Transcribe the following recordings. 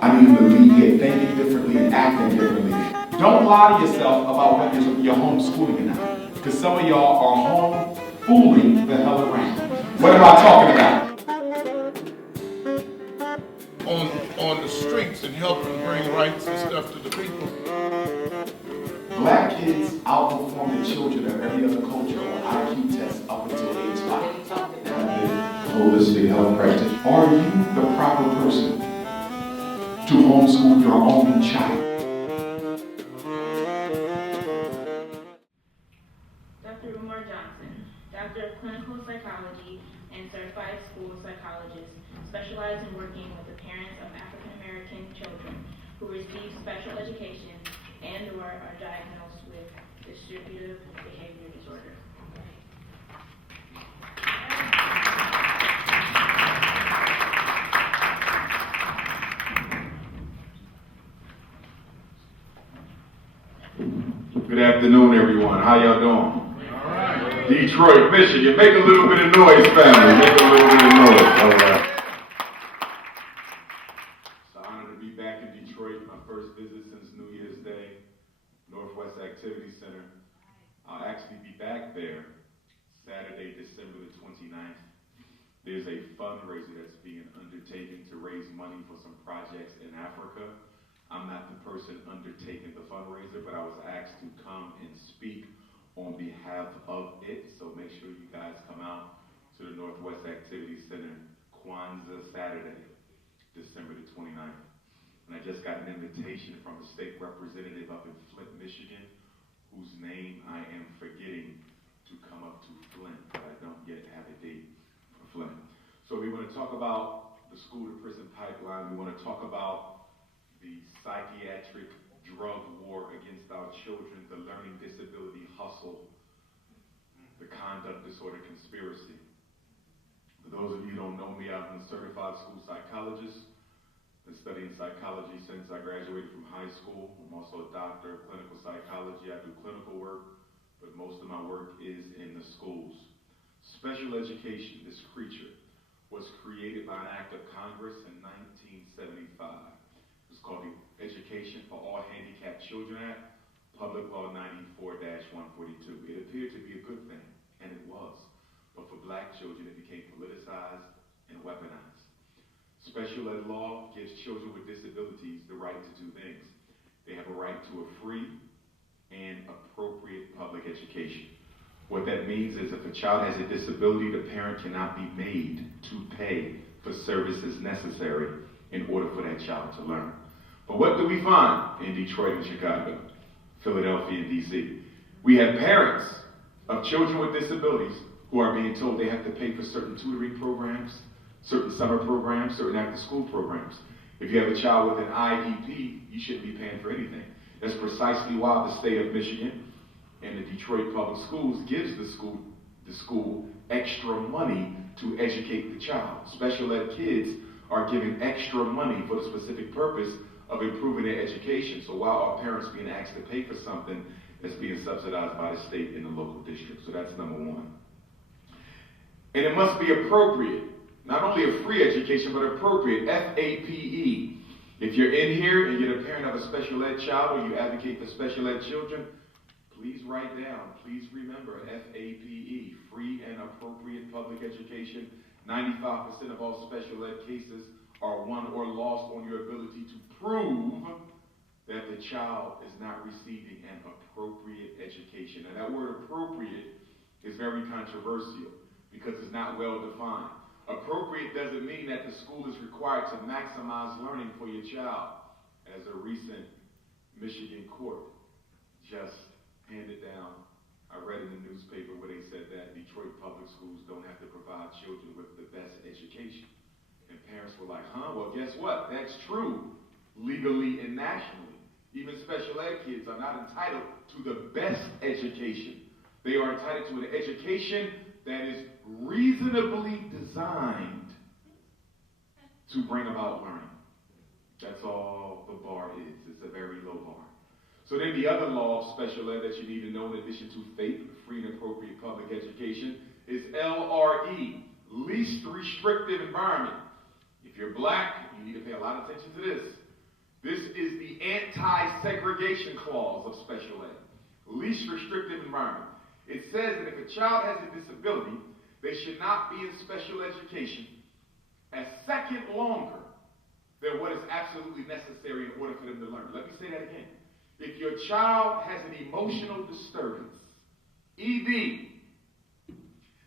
I mean, believing, thinking differently, and acting differently. Don't lie to yourself about whether you're homeschooling or not. Because some of y'all are home fooling the hell around. What am I talking about? On the streets and helping bring rights and stuff to the people. Black kids outperform the children of every other culture on IQ tests up until age 5. Holistic health practitioner. Are you the proper person to homeschool your own child? Dr. Umar, Doctor of Clinical Psychology and Certified School Psychologist, specialized in working with the parents of African American children who receive special education and/or are diagnosed with dissociative behavior disorder. Good afternoon, everyone. How y'all doing? Detroit, Michigan. Make a little bit of noise, family. Make a little bit of noise. All right. It's an honor to be back in Detroit. My first visit since New Year's Day. Northwest Activity Center. I'll actually be back there Saturday, December the 29th. There's a fundraiser that's being undertaken to raise money for some projects in Africa. I'm not the person undertaking the fundraiser, but I was asked to come and speak on behalf of it, so make sure you guys come out to the Northwest Activity Center Kwanzaa Saturday, December the 29th. And I just got an invitation from a state representative up in Flint, Michigan, whose name I am forgetting, to come up to Flint, but I don't yet have a date for Flint. So we want to talk about the school-to-prison pipeline. We want to talk about the psychiatric drug war against our children, the learning disability hustle, the conduct disorder conspiracy. For those of you who don't know me, I'm a certified school psychologist. Been studying psychology since I graduated from high school. I'm also a doctor of clinical psychology. I do clinical work, but most of my work is in the schools. Special education, this creature, was created by an act of Congress in 1975. It's called the Education for All Handicapped Children Act, Public Law 94-142. It appeared to be a good thing, and it was. But for black children, it became politicized and weaponized. Special ed law gives children with disabilities the right to two things. They have a right to a free and appropriate public education. What that means is if a child has a disability, the parent cannot be made to pay for services necessary in order for that child to learn. But what do we find in Detroit and Chicago, Philadelphia and DC? We have parents of children with disabilities who are being told they have to pay for certain tutoring programs, certain summer programs, certain after-school programs. If you have a child with an IEP, you shouldn't be paying for anything. That's precisely why the state of Michigan and the Detroit Public Schools gives the school extra money to educate the child. Special ed kids are given extra money for the specific purpose of improving their education. So while our parents being asked to pay for something that's being subsidized by the state and the local district. So that's number one. And it must be appropriate. Not only a free education, but appropriate, F-A-P-E. If you're in here and you're the parent of a special ed child or you advocate for special ed children, please write down, please remember F-A-P-E, free and appropriate public education. 95% of all special ed cases are won or lost on your ability to prove that the child is not receiving an appropriate education. And that word appropriate is very controversial because it's not well defined. Appropriate doesn't mean that the school is required to maximize learning for your child, as a recent Michigan court just handed down. I read in the newspaper where they said that Detroit public schools don't have to provide children with the best education. And parents were like, well, guess what? That's true legally and nationally. Even special ed kids are not entitled to the best education. They are entitled to an education that is reasonably designed to bring about learning. That's all the bar is. It's a very low bar. So then the other law of special ed that you need to know in addition to FAPE, free and appropriate public education, is LRE, least restrictive environment. If you're black, you need to pay a lot of attention to this. This is the anti-segregation clause of special ed. Least restrictive environment. It says that if a child has a disability, they should not be in special education a second longer than what is absolutely necessary in order for them to learn. Let me say that again. If your child has an emotional disturbance, ED,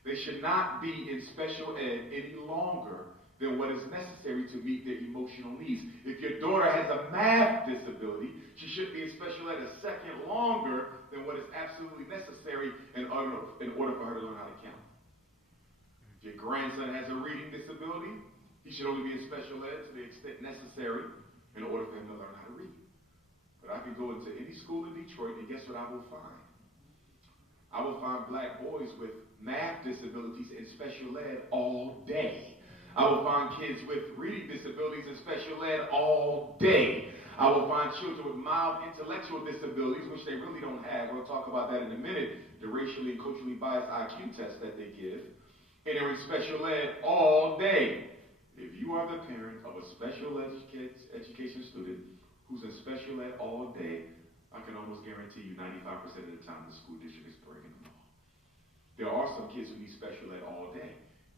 they should not be in special ed any longer than what is necessary to meet their emotional needs. If your daughter has a math disability, she should be in special ed a second longer than what is absolutely necessary in order for her to learn how to count. If your grandson has a reading disability, he should only be in special ed to the extent necessary in order for him to learn how to read. But I can go into any school in Detroit, and guess what I will find? I will find black boys with math disabilities in special ed all day. I will find kids with reading disabilities in special ed all day. I will find children with mild intellectual disabilities, which they really don't have. We'll talk about that in a minute, the racially and culturally biased IQ test that they give. And they're in special ed all day. If you are the parent of a special education student who's in special ed all day, I can almost guarantee you 95% of the time the school district is breaking the law. There are some kids who need special ed all day.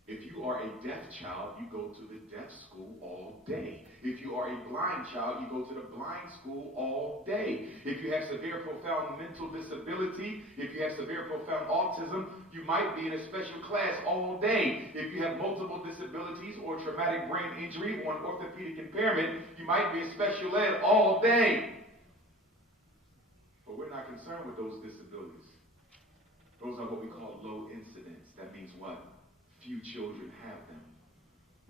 If you are a deaf child, you go to the deaf school all day. If you are a blind child, you go to the blind school all day. If you have severe, profound mental disability, if you have severe, profound autism, you might be in a special class all day. If you have multiple disabilities or traumatic brain injury or an orthopedic impairment, you might be in special ed all day. But we're not concerned with those disabilities. Those are what we call low incidence. That means what? Few children have them.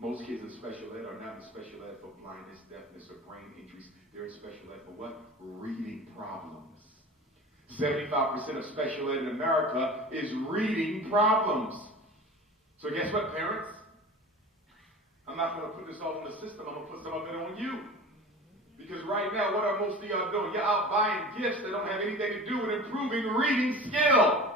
Most kids in special ed are not in special ed for blindness, deafness, or brain injuries. They're in special ed for what? Reading problems. 75% of special ed in America is reading problems. So guess what, parents? I'm not going to put this all in the system. I'm going to put some of it on you. Because right now, what are most of y'all doing? You're out buying gifts that don't have anything to do with improving reading skill.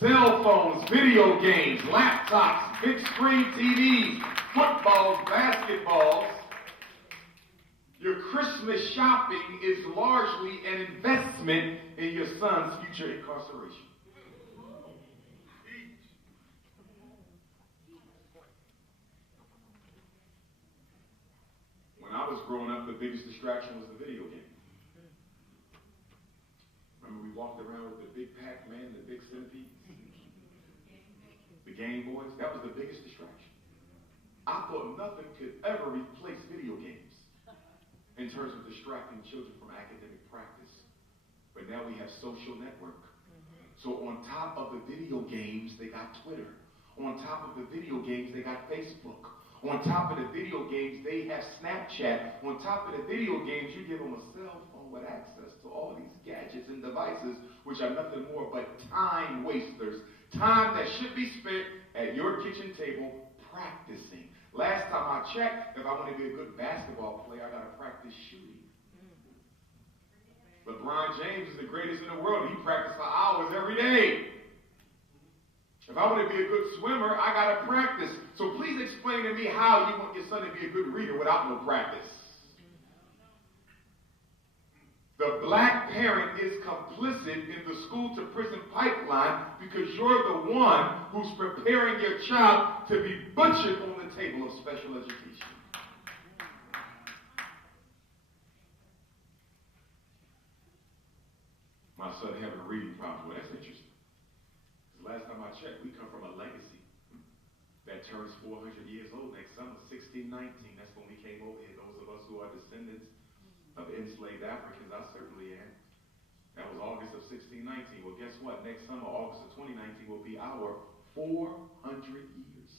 Cell phones, video games, laptops, big screen TVs, footballs, basketballs. Your Christmas shopping is largely an investment in your son's future incarceration. When I was growing up, the biggest distraction was the video game. Remember we walked around with the big Pac-Man, the big centipedes? The Game Boys? That was the biggest distraction. I thought nothing could ever replace video games in terms of distracting children from academic practice. But now we have social network. So on top of the video games, they got Twitter. On top of the video games, they got Facebook. On top of the video games, they have Snapchat. On top of the video games, you give them a cell phone with access to all these gadgets and devices, which are nothing more but time wasters. Time that should be spent at your kitchen table practicing. Last time I checked, if I want to be a good basketball player, I got to practice shooting. LeBron James is the greatest in the world. He practices for hours every day. If I want to be a good swimmer, I got to practice. So please explain to me how you want your son to be a good reader without no practice. The black parent is complicit in the school-to-prison pipeline because you're the one who's preparing your child to be butchered on the table of special education. My son having a reading problem. Well, that's interesting. Last time I checked, we come from a legacy that turns 400 years old next summer, 1619. That's when we came over here. Those of us who are descendants of enslaved Africans, I certainly am. That was August of 1619. Well, guess what? Next summer, August of 2019, will be our 400 years.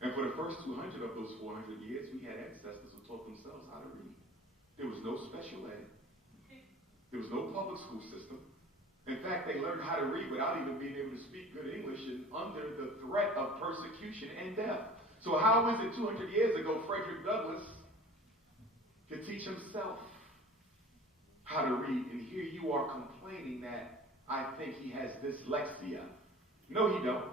And for the first 200 of those 400 years, we had ancestors who taught themselves how to read. There was no special ed. There was no public school system. In fact, they learned how to read without even being able to speak good English and under the threat of persecution and death. So how is it 200 years ago Frederick Douglass could teach himself how to read, and here you are complaining that I think he has dyslexia. No, he don't.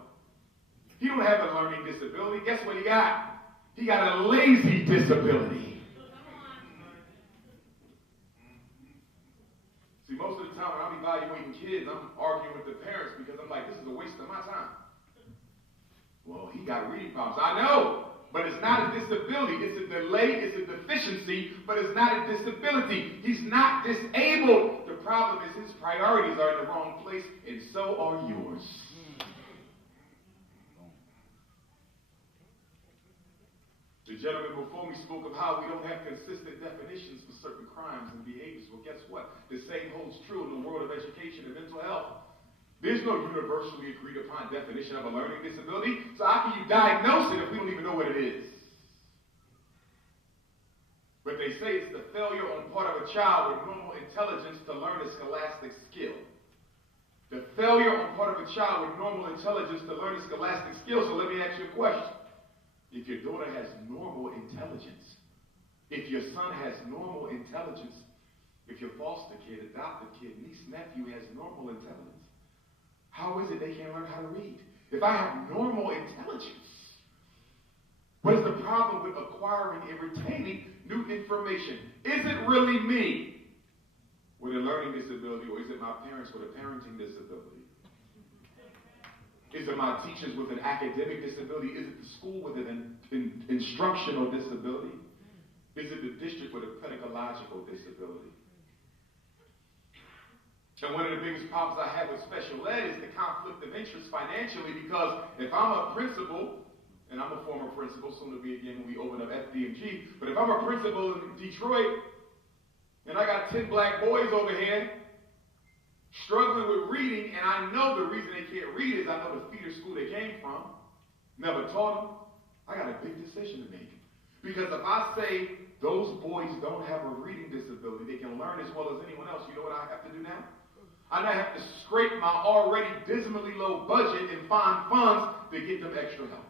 He don't have a learning disability. Guess what he got? He got a lazy disability. Well, he got reading problems. I know, but it's not a disability. It's a delay, it's a deficiency, but it's not a disability. He's not disabled. The problem is his priorities are in the wrong place, and so are yours. The gentleman before me spoke of how we don't have consistent definitions for certain crimes and behaviors. Well, guess what? The same holds true in the world of education and mental health. There's no universally agreed upon definition of a learning disability, so how can you diagnose it if we don't even know what it is? But they say it's the failure on part of a child with normal intelligence to learn a scholastic skill. The failure on part of a child with normal intelligence to learn a scholastic skill. So let me ask you a question. If your daughter has normal intelligence, if your son has normal intelligence, if your foster kid, adopted kid, niece, nephew has normal intelligence, how is it they can't learn how to read? If I have normal intelligence, what is the problem with acquiring and retaining new information? Is it really me with a learning disability, or is it my parents with a parenting disability? Is it my teachers with an academic disability? Is it the school with an instructional disability? Is it the district with a pedagogical disability? And one of the biggest problems I have with special ed is the conflict of interest financially, because if I'm a principal, and I'm a former principal, soon to be again when we open up FDMG, but if I'm a principal in Detroit, and I got 10 black boys over here struggling with reading, and I know the reason they can't read is I know the feeder school they came from, never taught them, I got a big decision to make. Because if I say those boys don't have a reading disability, they can learn as well as anyone else, you know what I have to do now? I now have to scrape my already dismally low budget and find funds to get them extra help.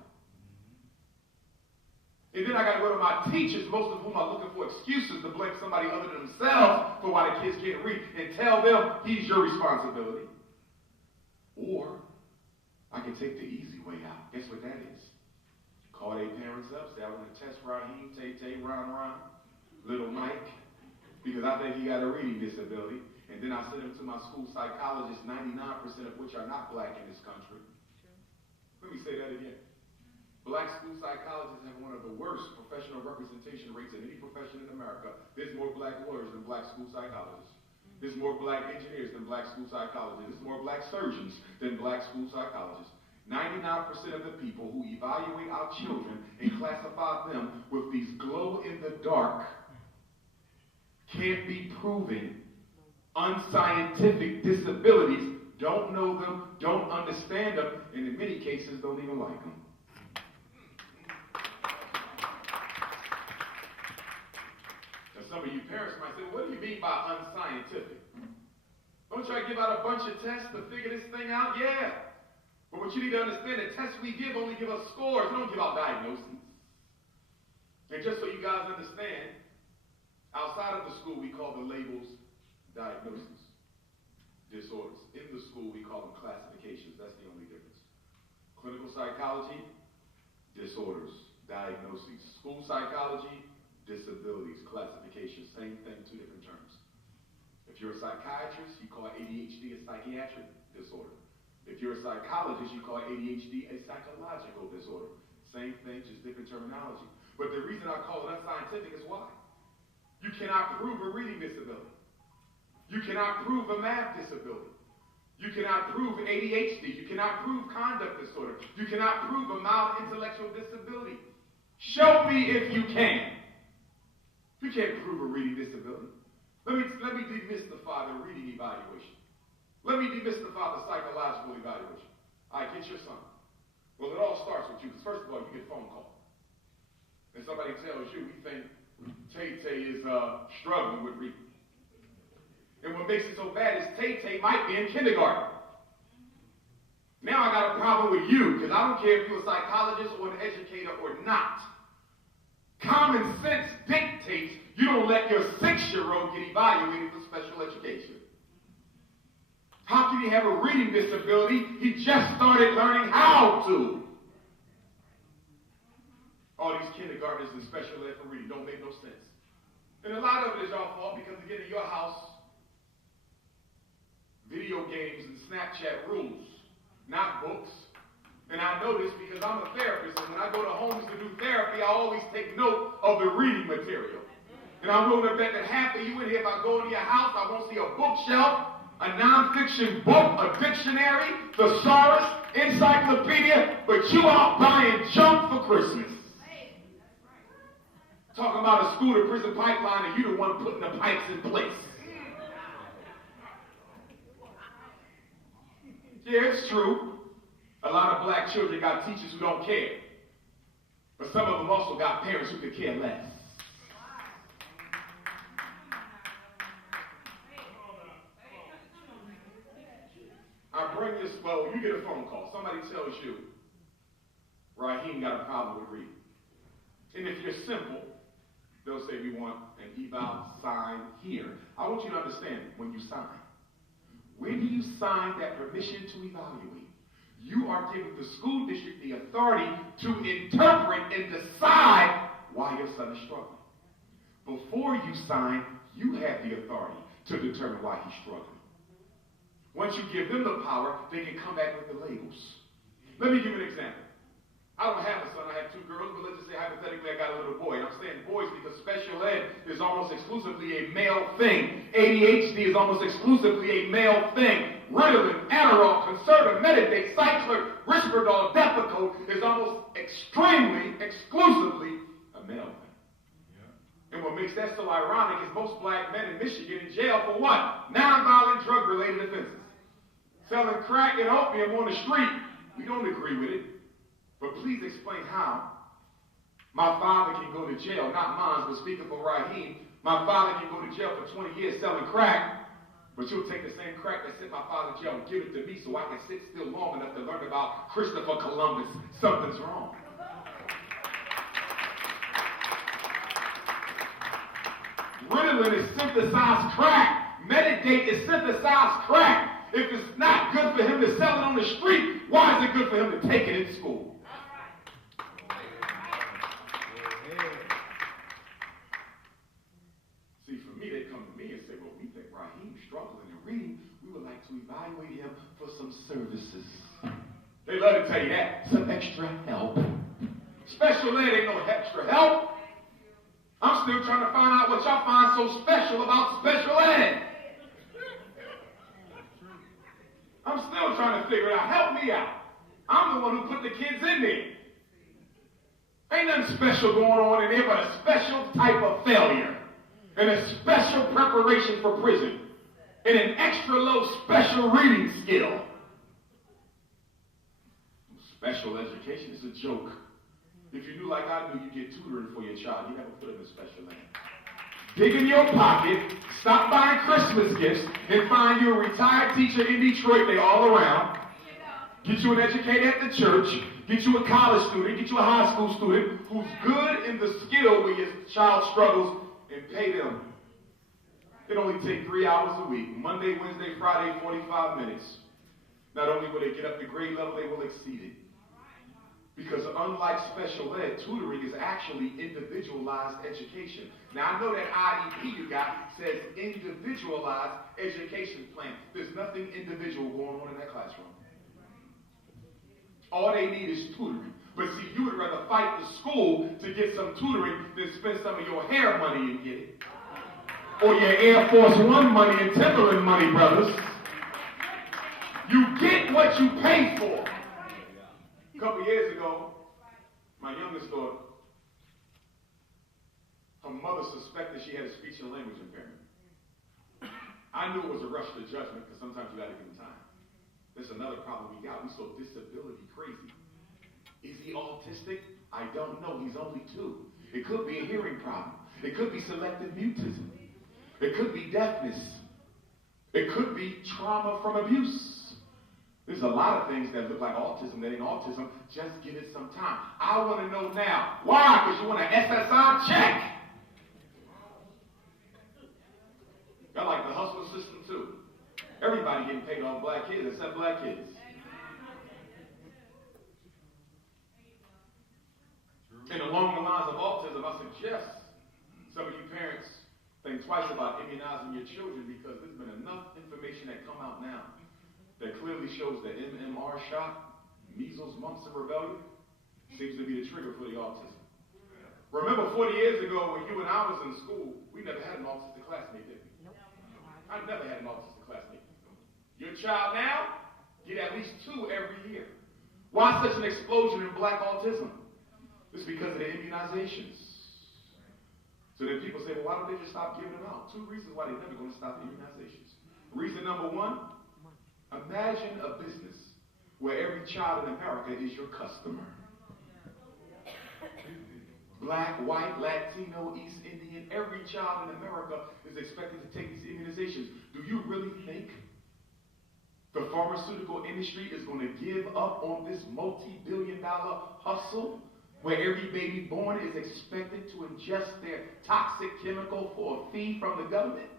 And then I got to go to my teachers, most of whom are looking for excuses to blame somebody other than themselves for why the kids can't read, and tell them he's your responsibility. Or I can take the easy way out. Guess what that is? Call their parents up, say I want to test Raheem, Tay, Ron, little Mike, because I think he got a reading disability. And then I send him to my school psychologist, 99% of which are not black in this country. Let me say that again. Black school psychologists have one of the worst professional representation rates in any profession in America. There's more black lawyers than black school psychologists. There's more black engineers than black school psychologists. There's more black surgeons than black school psychologists. 99% of the people who evaluate our children and classify them with these glow-in-the-dark, can't be proven, unscientific disabilities, don't know them, don't understand them, and in many cases don't even like them. Some of you parents might say, well, what do you mean by unscientific? Don't y'all give out a bunch of tests to figure this thing out? Yeah. But what you need to understand, the tests we give only give us scores. We don't give out diagnoses. And just so you guys understand, outside of the school, we call the labels diagnoses, disorders. In the school, we call them classifications. That's the only difference. Clinical psychology, disorders, diagnoses. School psychology, disabilities, classification, same thing, two different terms. If you're a psychiatrist, you call ADHD a psychiatric disorder. If you're a psychologist, you call ADHD a psychological disorder. Same thing, just different terminology. But the reason I call it unscientific is why? You cannot prove a reading disability. You cannot prove a math disability. You cannot prove ADHD. You cannot prove conduct disorder. You cannot prove a mild intellectual disability. Show me if you can. You can't prove a reading disability. Let me demystify the reading evaluation. Let me demystify the psychological evaluation. All right, get your son. Well, it all starts with you, because first of all, you get a phone call. And somebody tells you, we think Tay is struggling with reading. And what makes it so bad is Tay might be in kindergarten. Now I got a problem with you, because I don't care if you're a psychologist or an educator or not. Common sense dictates you don't let your 6-year-old get evaluated for special education. How can he have a reading disability? He just started learning how to. All these kindergartners and special ed for reading don't make no sense. And a lot of it is your fault because, again, in your house, video games and Snapchat rules, not books. And I know this because I'm a therapist, and when I go to homes to do therapy, I always take note of the reading material. And I'm willing to bet that half of you in here, if I go into your house, I won't see a bookshelf, a nonfiction book, a dictionary, thesaurus, encyclopedia, but you out buying junk for Christmas. Talking about a school to prison pipeline, and you the one putting the pipes in place. Yeah, it's true. A lot of black children got teachers who don't care. But some of them also got parents who could care less. I bring this, well, you get a phone call. Somebody tells you, Raheem got a problem with reading. And if you're simple, they'll say, we want an eval sign here. I want you to understand when you sign. When you sign that permission to evaluate, you are giving the school district the authority to interpret and decide why your son is struggling. Before you sign, you have the authority to determine why he's struggling. Once you give them the power, they can come back with the labels. Let me give you an example. I don't have a son, I have two girls, but let's just say hypothetically I got a little boy. And I'm saying boys because special ed is almost exclusively a male thing. ADHD is almost exclusively a male thing. Ritalin, Adderall, Concerta, Medicaid, Cycler, Risperdal, Depakote is almost extremely, exclusively a male thing. Yeah. And what makes that so ironic is most black men in Michigan in jail for what? Nonviolent drug-related offenses. Selling crack and opium on the street. We don't agree with it. But please explain how my father can go to jail, not mine, but speaking for Raheem, my father can go to jail for 20 years selling crack, but you'll take the same crack that sent my father to jail and give it to me so I can sit still long enough to learn about Christopher Columbus. Something's wrong. Ritalin is synthesized crack. Medicaid is synthesized crack. If it's not good for him to sell it on the street, why is it good for him to take it in school? See, for me, they come to me and say, well, we think Raheem's struggling in reading. We would like to evaluate him for some services. They love to tell you that. Some extra help. Special ed ain't no extra help. I'm still trying to find out what y'all find so special about special ed. I'm still trying to figure it out. Help me out. I'm the one who put the kids in there. Ain't nothing special going on in there but a special type of failure and a special preparation for prison and an extra low special reading skill. Special education is a joke. If you knew like I knew, you get tutoring for your child. You never put him in special ed. Dig in your pocket, stop buying Christmas gifts, and find you a retired teacher in Detroit, they all around. Get you an educator at the church, get you a college student, get you a high school student who's good in the skill where your child struggles, and pay them. It only takes 3 hours a week, Monday, Wednesday, Friday, 45 minutes. Not only will they get up to grade level, they will exceed it. Because unlike special ed, tutoring is actually individualized education. Now, I know that IEP you got says individualized education plan. There's nothing individual going on in that classroom. All they need is tutoring. But see, you would rather fight the school to get some tutoring than spend some of your hair money and get it. Or your Air Force One money and Timberland money, brothers. You get what you pay for. A couple years ago, my youngest daughter, her mother suspected she had a speech and language impairment. I knew it was a rush to judgment because sometimes you got to give them time. There's another problem we got. We so disability crazy. Is he autistic? I don't know. He's only 2. It could be a hearing problem. It could be selective mutism. It could be deafness. It could be trauma from abuse. There's a lot of things that look like autism that ain't autism. Just give it some time. I want to know now. Why? Because you want an SSI check. Got like the hustler system too. Everybody getting paid off black kids except black kids. And along the lines of autism, I suggest some of you parents think twice about immunizing your children because there's been enough information that come out now that clearly shows that MMR shot measles, mumps, and rubella seems to be the trigger for the autism. Remember 40 years ago when you and I was in school, we never had an autistic classmate, did we? I never had an autistic classmate. Your child now, get at least 2 every year. Why such an explosion in black autism? It's because of the immunizations. So then people say, well, why don't they just stop giving them out? 2 reasons why they're never going to stop the immunizations. Reason number 1, imagine a business where every child in America is your customer. Black, white, Latino, East Indian, every child in America is expected to take these immunizations. Do you really think the pharmaceutical industry is going to give up on this multi-billion-dollar hustle where every baby born is expected to ingest their toxic chemical for a fee from the government?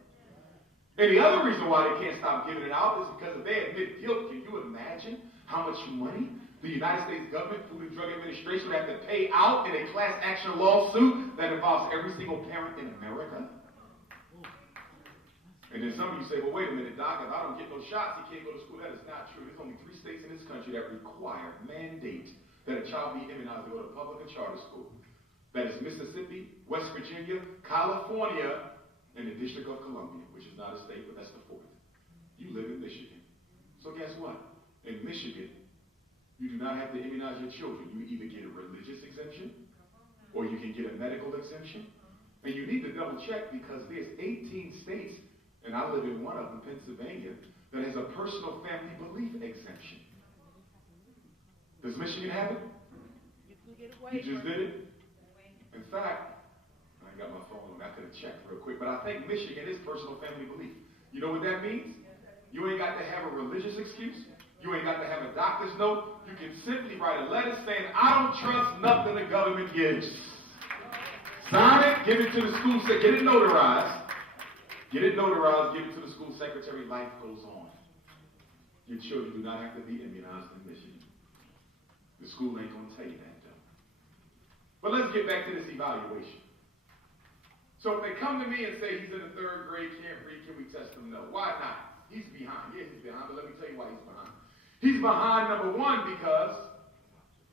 And the other reason why they can't stop giving it out is because if they admit guilt, can you imagine how much money the United States government, Food and Drug Administration, would have to pay out in a class action lawsuit that involves every single parent in America? And then some of you say, well, wait a minute, Doc, if I don't get no shots, he can't go to school. That is not true. There's only 3 states in this country that require, mandate, that a child be immunized to go to public and charter school. That is Mississippi, West Virginia, California, and the District of Columbia, which is not a state, but that's the 4th. You live in Michigan. So guess what? In Michigan, you do not have to immunize your children. You either get a religious exemption or you can get a medical exemption. And you need to double check because there's 18 states, and I live in one of them, Pennsylvania, that has a personal family belief exemption. Does Michigan have it? You just did it? In fact, I ain't got my phone on. I could have checked real quick, but I think Michigan is personal family belief. You know what that means? You ain't got to have a religious excuse. You ain't got to have a doctor's note. You can simply write a letter saying, I don't trust nothing the government gives. Sign it, give it to the school, get it notarized. Get it notarized, give it to the school secretary, life goes on. Your children do not have to be immunized in Michigan. The school ain't going to tell you that, though. But let's get back to this evaluation. So if they come to me and say he's in the 3rd grade, can't read, can we test him? No. Why not? He's behind. Yeah, he's behind, but let me tell you why he's behind. He's behind, number 1, because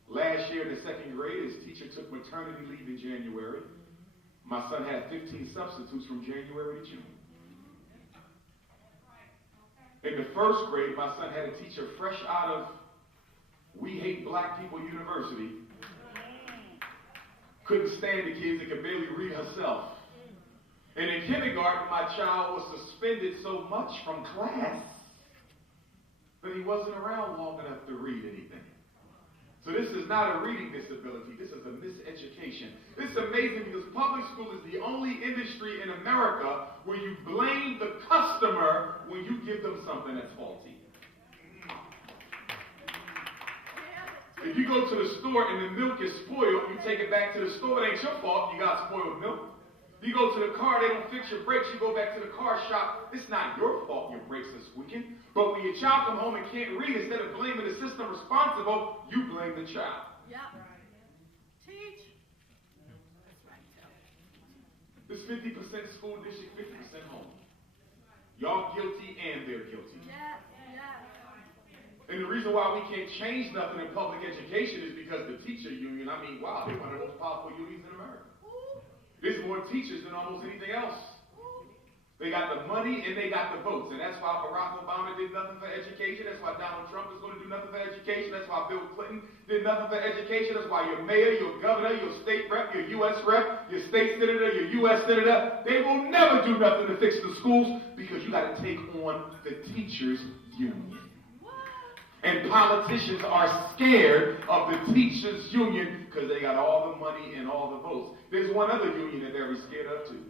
last year in the 2nd grade, his teacher took maternity leave in January. My son had 15 substitutes from January to June. In the 1st grade, my son had a teacher fresh out of We Hate Black People University. Couldn't stand the kids and could barely read herself. And in kindergarten, my child was suspended so much from class that he wasn't around long enough to read anything. So this is not a reading disability. This is a miseducation. This is amazing because public school is the only industry in America where you blame the customer when you give them something that's faulty. If you go to the store and the milk is spoiled, you take it back to the store. It ain't your fault you got spoiled milk. You go to the car, they don't fix your brakes, you go back to the car shop. It's not your fault your brakes are squeaking. But when your child come home and can't read, instead of blaming the system responsible, you blame the child. Yeah. Teach. That's right. It's 50% school district, 50% home. Y'all guilty and they're guilty. Yeah, yeah. And the reason why we can't change nothing in public education is because the teacher union, I mean, wow, they're one of the most powerful unions in America. There's more teachers than almost anything else. They got the money and they got the votes. And that's why Barack Obama did nothing for education. That's why Donald Trump is going to do nothing for education. That's why Bill Clinton did nothing for education. That's why your mayor, your governor, your state rep, your U.S. rep, your state senator, your U.S. senator, they will never do nothing to fix the schools because you got to take on the teachers union. And politicians are scared of the teachers union because they got all the money and all the votes. There's one other union that they're very scared of too.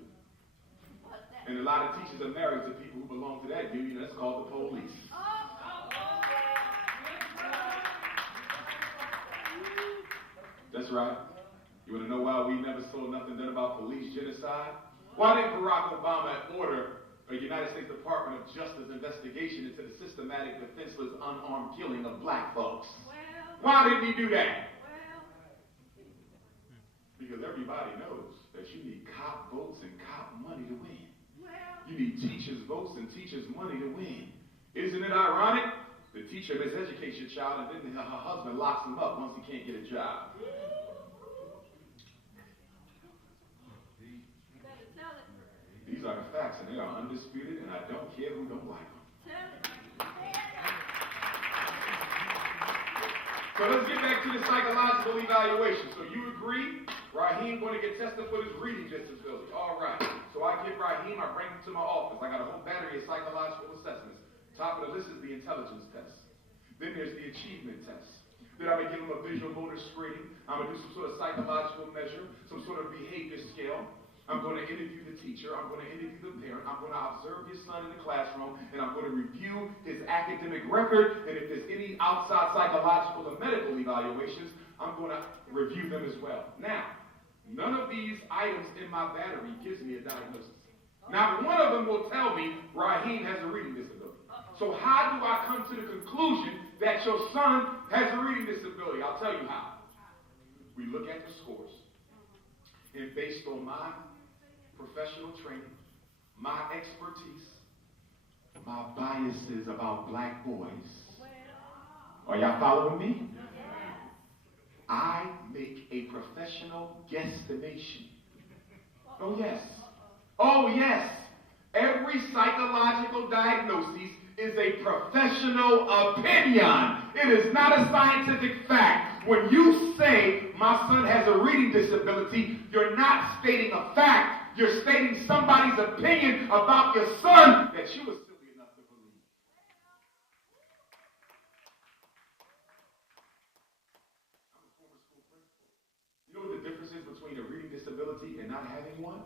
And a lot of teachers are married to people who belong to that union. That's called the police. That's right. You want to know why we never saw nothing done about police genocide? Why didn't Barack Obama order a United States Department of Justice investigation into the systematic, defenseless, unarmed killing of black folks? Why didn't he do that? Because everybody knows that you need cop votes and cop money to win. You need teachers' votes and teachers' money to win. Isn't it ironic The teacher miseducates your child, and then her husband locks him up once he can't get a job. These are the facts, and they are undisputed, and I don't care who don't like them. So let's get back to the psychological evaluation. So you agree, Raheem going to get tested for his reading disability. All right. So I get Raheem, I bring him to my office. I got a whole battery of psychological assessments. Top of the list is the intelligence test. Then there's the achievement test. Then I'm going to give him a visual motor screening. I'm going to do some sort of psychological measure, some sort of behavior scale. I'm going to interview the teacher. I'm going to interview the parent. I'm going to observe your son in the classroom, and I'm going to review his academic record. And if there's any outside psychological or medical evaluations, I'm going to review them as well. Now, none of these items in my battery gives me a diagnosis. Not one of them will tell me Raheem has a reading disability. So how do I come to the conclusion that your son has a reading disability? I'll tell you how. We look at the scores. And based on my professional training, my expertise, my biases about black boys, are y'all following me? I make a professional guesstimation. Oh yes. Oh yes. Every psychological diagnosis is a professional opinion. It is not a scientific fact. When you say my son has a reading disability, you're not stating a fact. You're stating somebody's opinion about your son that you were silly enough to believe. I'm a former school principal. You know what the difference is between a reading disability and not having one?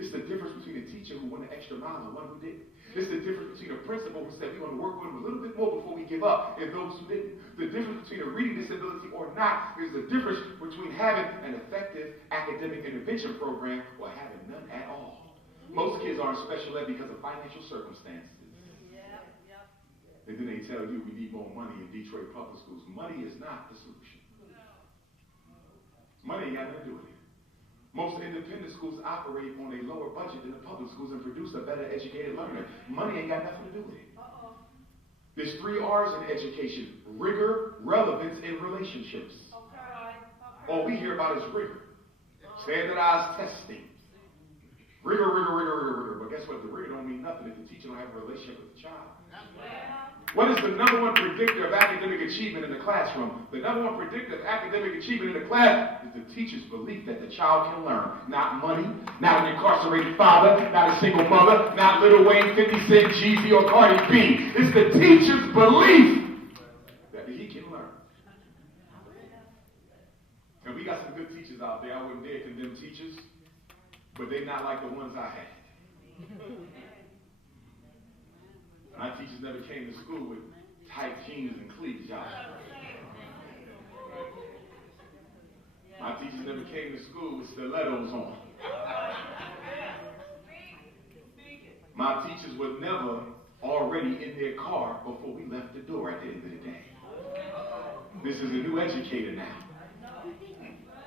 It's the difference between a teacher who went an extra mile and one who didn't. It's the difference between a principal who said we want to work with him a little bit more before we give up and those who didn't. The difference between a reading disability or not is the difference between having an effective academic intervention program or having none at all. Most kids are in special ed because of financial circumstances. And then they tell you we need more money in Detroit public schools. Money is not the solution. Money ain't got nothing to do with it. Most independent schools operate on a lower budget than the public schools and produce a better educated learner. Money ain't got nothing to do with it. There's 3 R's in education: rigor, relevance, and relationships. All we hear about is rigor. Standardized testing. Rigor. But guess what? The rigor don't mean nothing if the teacher don't have a relationship with the child. What is the number one predictor of academic achievement in the classroom? The number one predictor of academic achievement in the class is the teacher's belief that the child can learn. Not money, not an incarcerated father, not a single mother, not Lil Wayne, 50 Cent, Jeezy, or Cardi B. It's the teacher's belief that he can learn. And we got some good teachers out there. I wouldn't dare condemn teachers, but they're not like the ones I had. My teachers never came to school with tight jeans and cleats, y'all. My teachers never came to school with stilettos on. My teachers were never already in their car before we left the door at the end of the day. This is a new educator now.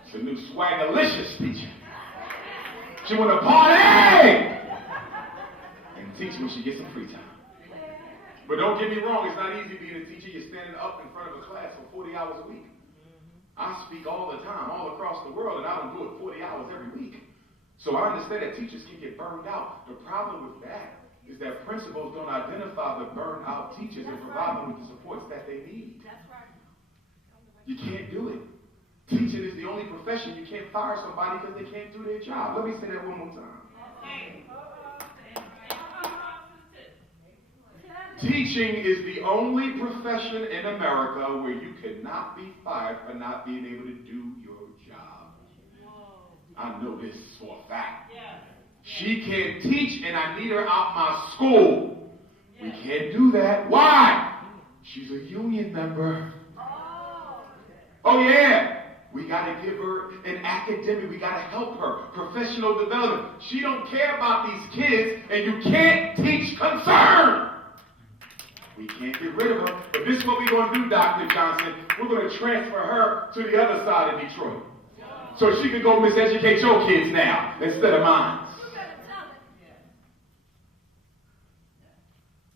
It's a new swagalicious teacher. She want to party and teach when she gets some free time. But don't get me wrong, it's not easy being a teacher. You're standing up in front of a class for 40 hours a week. I speak all the time, all across the world, and I don't do it 40 hours every week. So I understand that teachers can get burned out. The problem with that is that principals don't identify the burned out teachers and provide them with the supports that they need. You can't do it. Teaching is the only profession you can't fire somebody because they can't do their job. Let me say that one more time. Teaching is the only profession in America where you cannot be fired for not being able to do your job. I know this for a fact. She can't teach and I need her out my school. We can't do that. Why? She's a union member. Oh yeah. We got to give her an academic. We got to help her. Professional development. She don't care about these kids and you can't teach concern. We can't get rid of her. But this is what we're going to do, Dr. Johnson. We're going to transfer her to the other side of Detroit. So she can go miseducate your kids now instead of mine.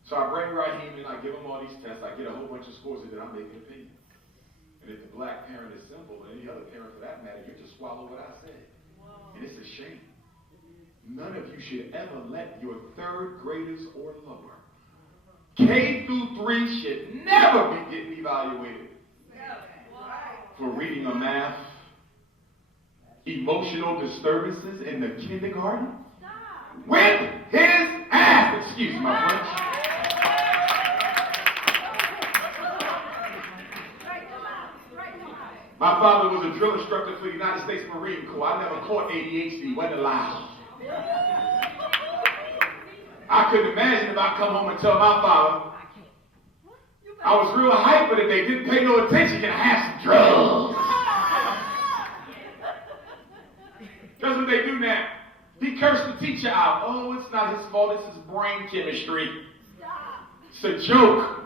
So I bring Raheem in, I give him all these tests, I get a whole bunch of scores, and then I make an opinion. And if the black parent is simple, or any other parent for that matter, you just swallow what I said. And it's a shame. None of you should ever let your third graders or lower, K through 3, should never be getting evaluated for reading or math, emotional disturbances in the kindergarten. Whip his ass! Excuse my French. My father was a drill instructor for the United States Marine Corps. I never caught ADHD, wasn't allowed. I couldn't imagine if I come home and tell my father I was real hype, but if they didn't pay no attention, can I have some drugs? That's what they do now. He cursed the teacher out. Oh, it's not his fault. It's his brain chemistry. It's a joke.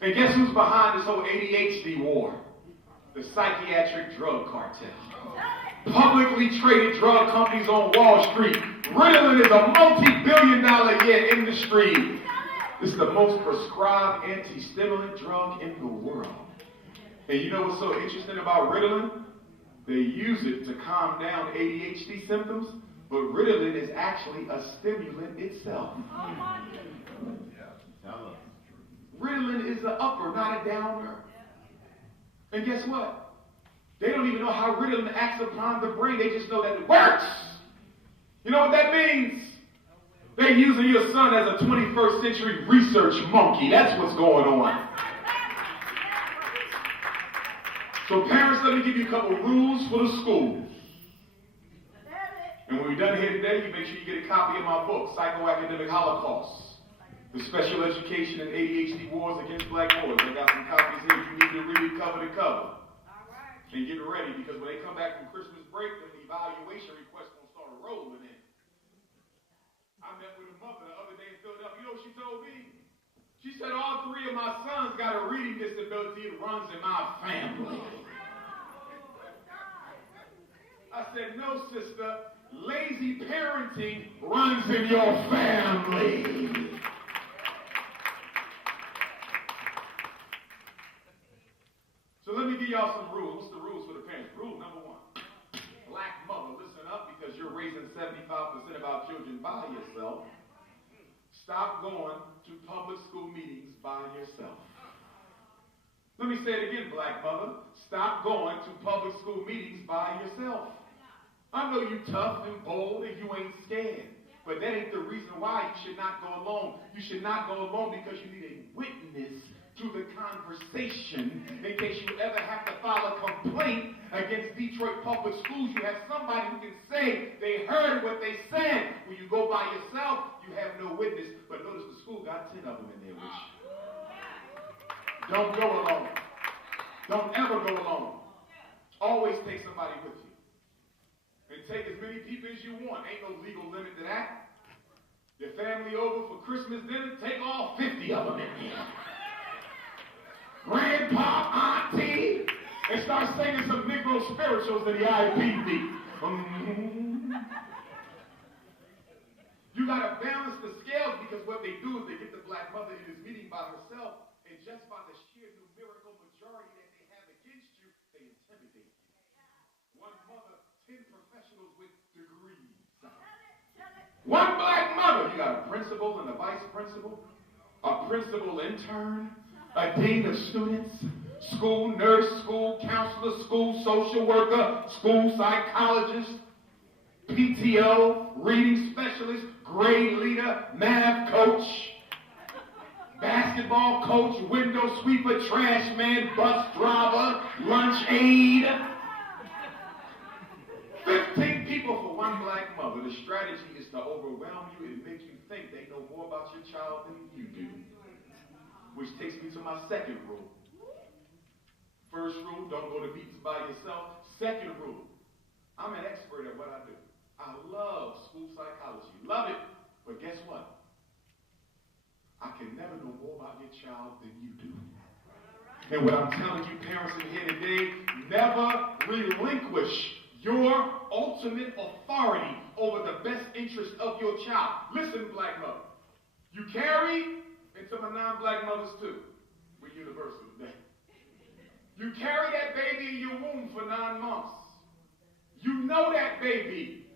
And guess who's behind this whole ADHD war? The psychiatric drug cartel. Publicly traded drug companies on Wall Street. Ritalin is a multi-billion-dollar-a-year industry. It's the most prescribed anti-stimulant drug in the world. And you know what's so interesting about Ritalin? They use it to calm down ADHD symptoms, but Ritalin is actually a stimulant itself. Ritalin is an upper, not a downer. And guess what? They don't even know how Ritalin acts upon the brain. They just know that it works. You know what that means? They're using your son as a 21st century research monkey. That's what's going on. So parents, let me give you a couple rules for the schools. And when we're done here today, you make sure you get a copy of my book, Psychoacademic Holocaust. The Special Education and ADHD Wars Against Black Boys. I got some copies here. You need to read it cover to cover. And get ready, because when they come back from Christmas break, then the evaluation requests will start rolling in. I met with a mother the other day in Philadelphia. You know what she told me? She said, all 3 of my sons got a reading disability. It runs in my family. I said, no, sister. Lazy parenting runs in your family. So let me give y'all some rules. What's the rules for the parents? Rule number 1. Black mother, listen up, because you're raising 75% of our children by yourself. Stop going to public school meetings by yourself. Let me say it again, black mother. Stop going to public school meetings by yourself. I know you tough and bold and you ain't scared, but that ain't the reason why you should not go alone. You should not go alone because you need a witness to the conversation. In case you ever have to file a complaint against Detroit Public Schools, you have somebody who can say they heard what they said. When you go by yourself, you have no witness. But notice the school got 10 of them in there with you. Don't go alone. Don't ever go alone. Always take somebody with you. And take as many people as you want. Ain't no legal limit to that. Your family over for Christmas dinner, take all 50 of them in here. Grandpa, auntie, and start singing some Negro spirituals in the IPV. You got to balance the scales, because what they do is they get the black mother in this meeting by herself, and just by the sheer numerical majority that they have against you, they intimidate you. One mother, 10 professionals with degrees. One black mother, you got a principal and a vice principal, a principal intern, a dean of students, school nurse, school counselor, school social worker, school psychologist, PTO, reading specialist, grade leader, math coach, basketball coach, window sweeper, trash man, bus driver, lunch aide. 15 people for one black mother. The strategy is to overwhelm you and make you think they know more about your child than you do. Which takes me to my second rule. First rule, don't go to meetings by yourself. Second rule, I'm an expert at what I do. I love school psychology. Love it. But guess what? I can never know more about your child than you do. And what I'm telling you, parents in here today, never relinquish your ultimate authority over the best interest of your child. Listen, black mother, you carry And to my non-black mothers too, we're universal today. You carry that baby in your womb for 9 months. You know that baby.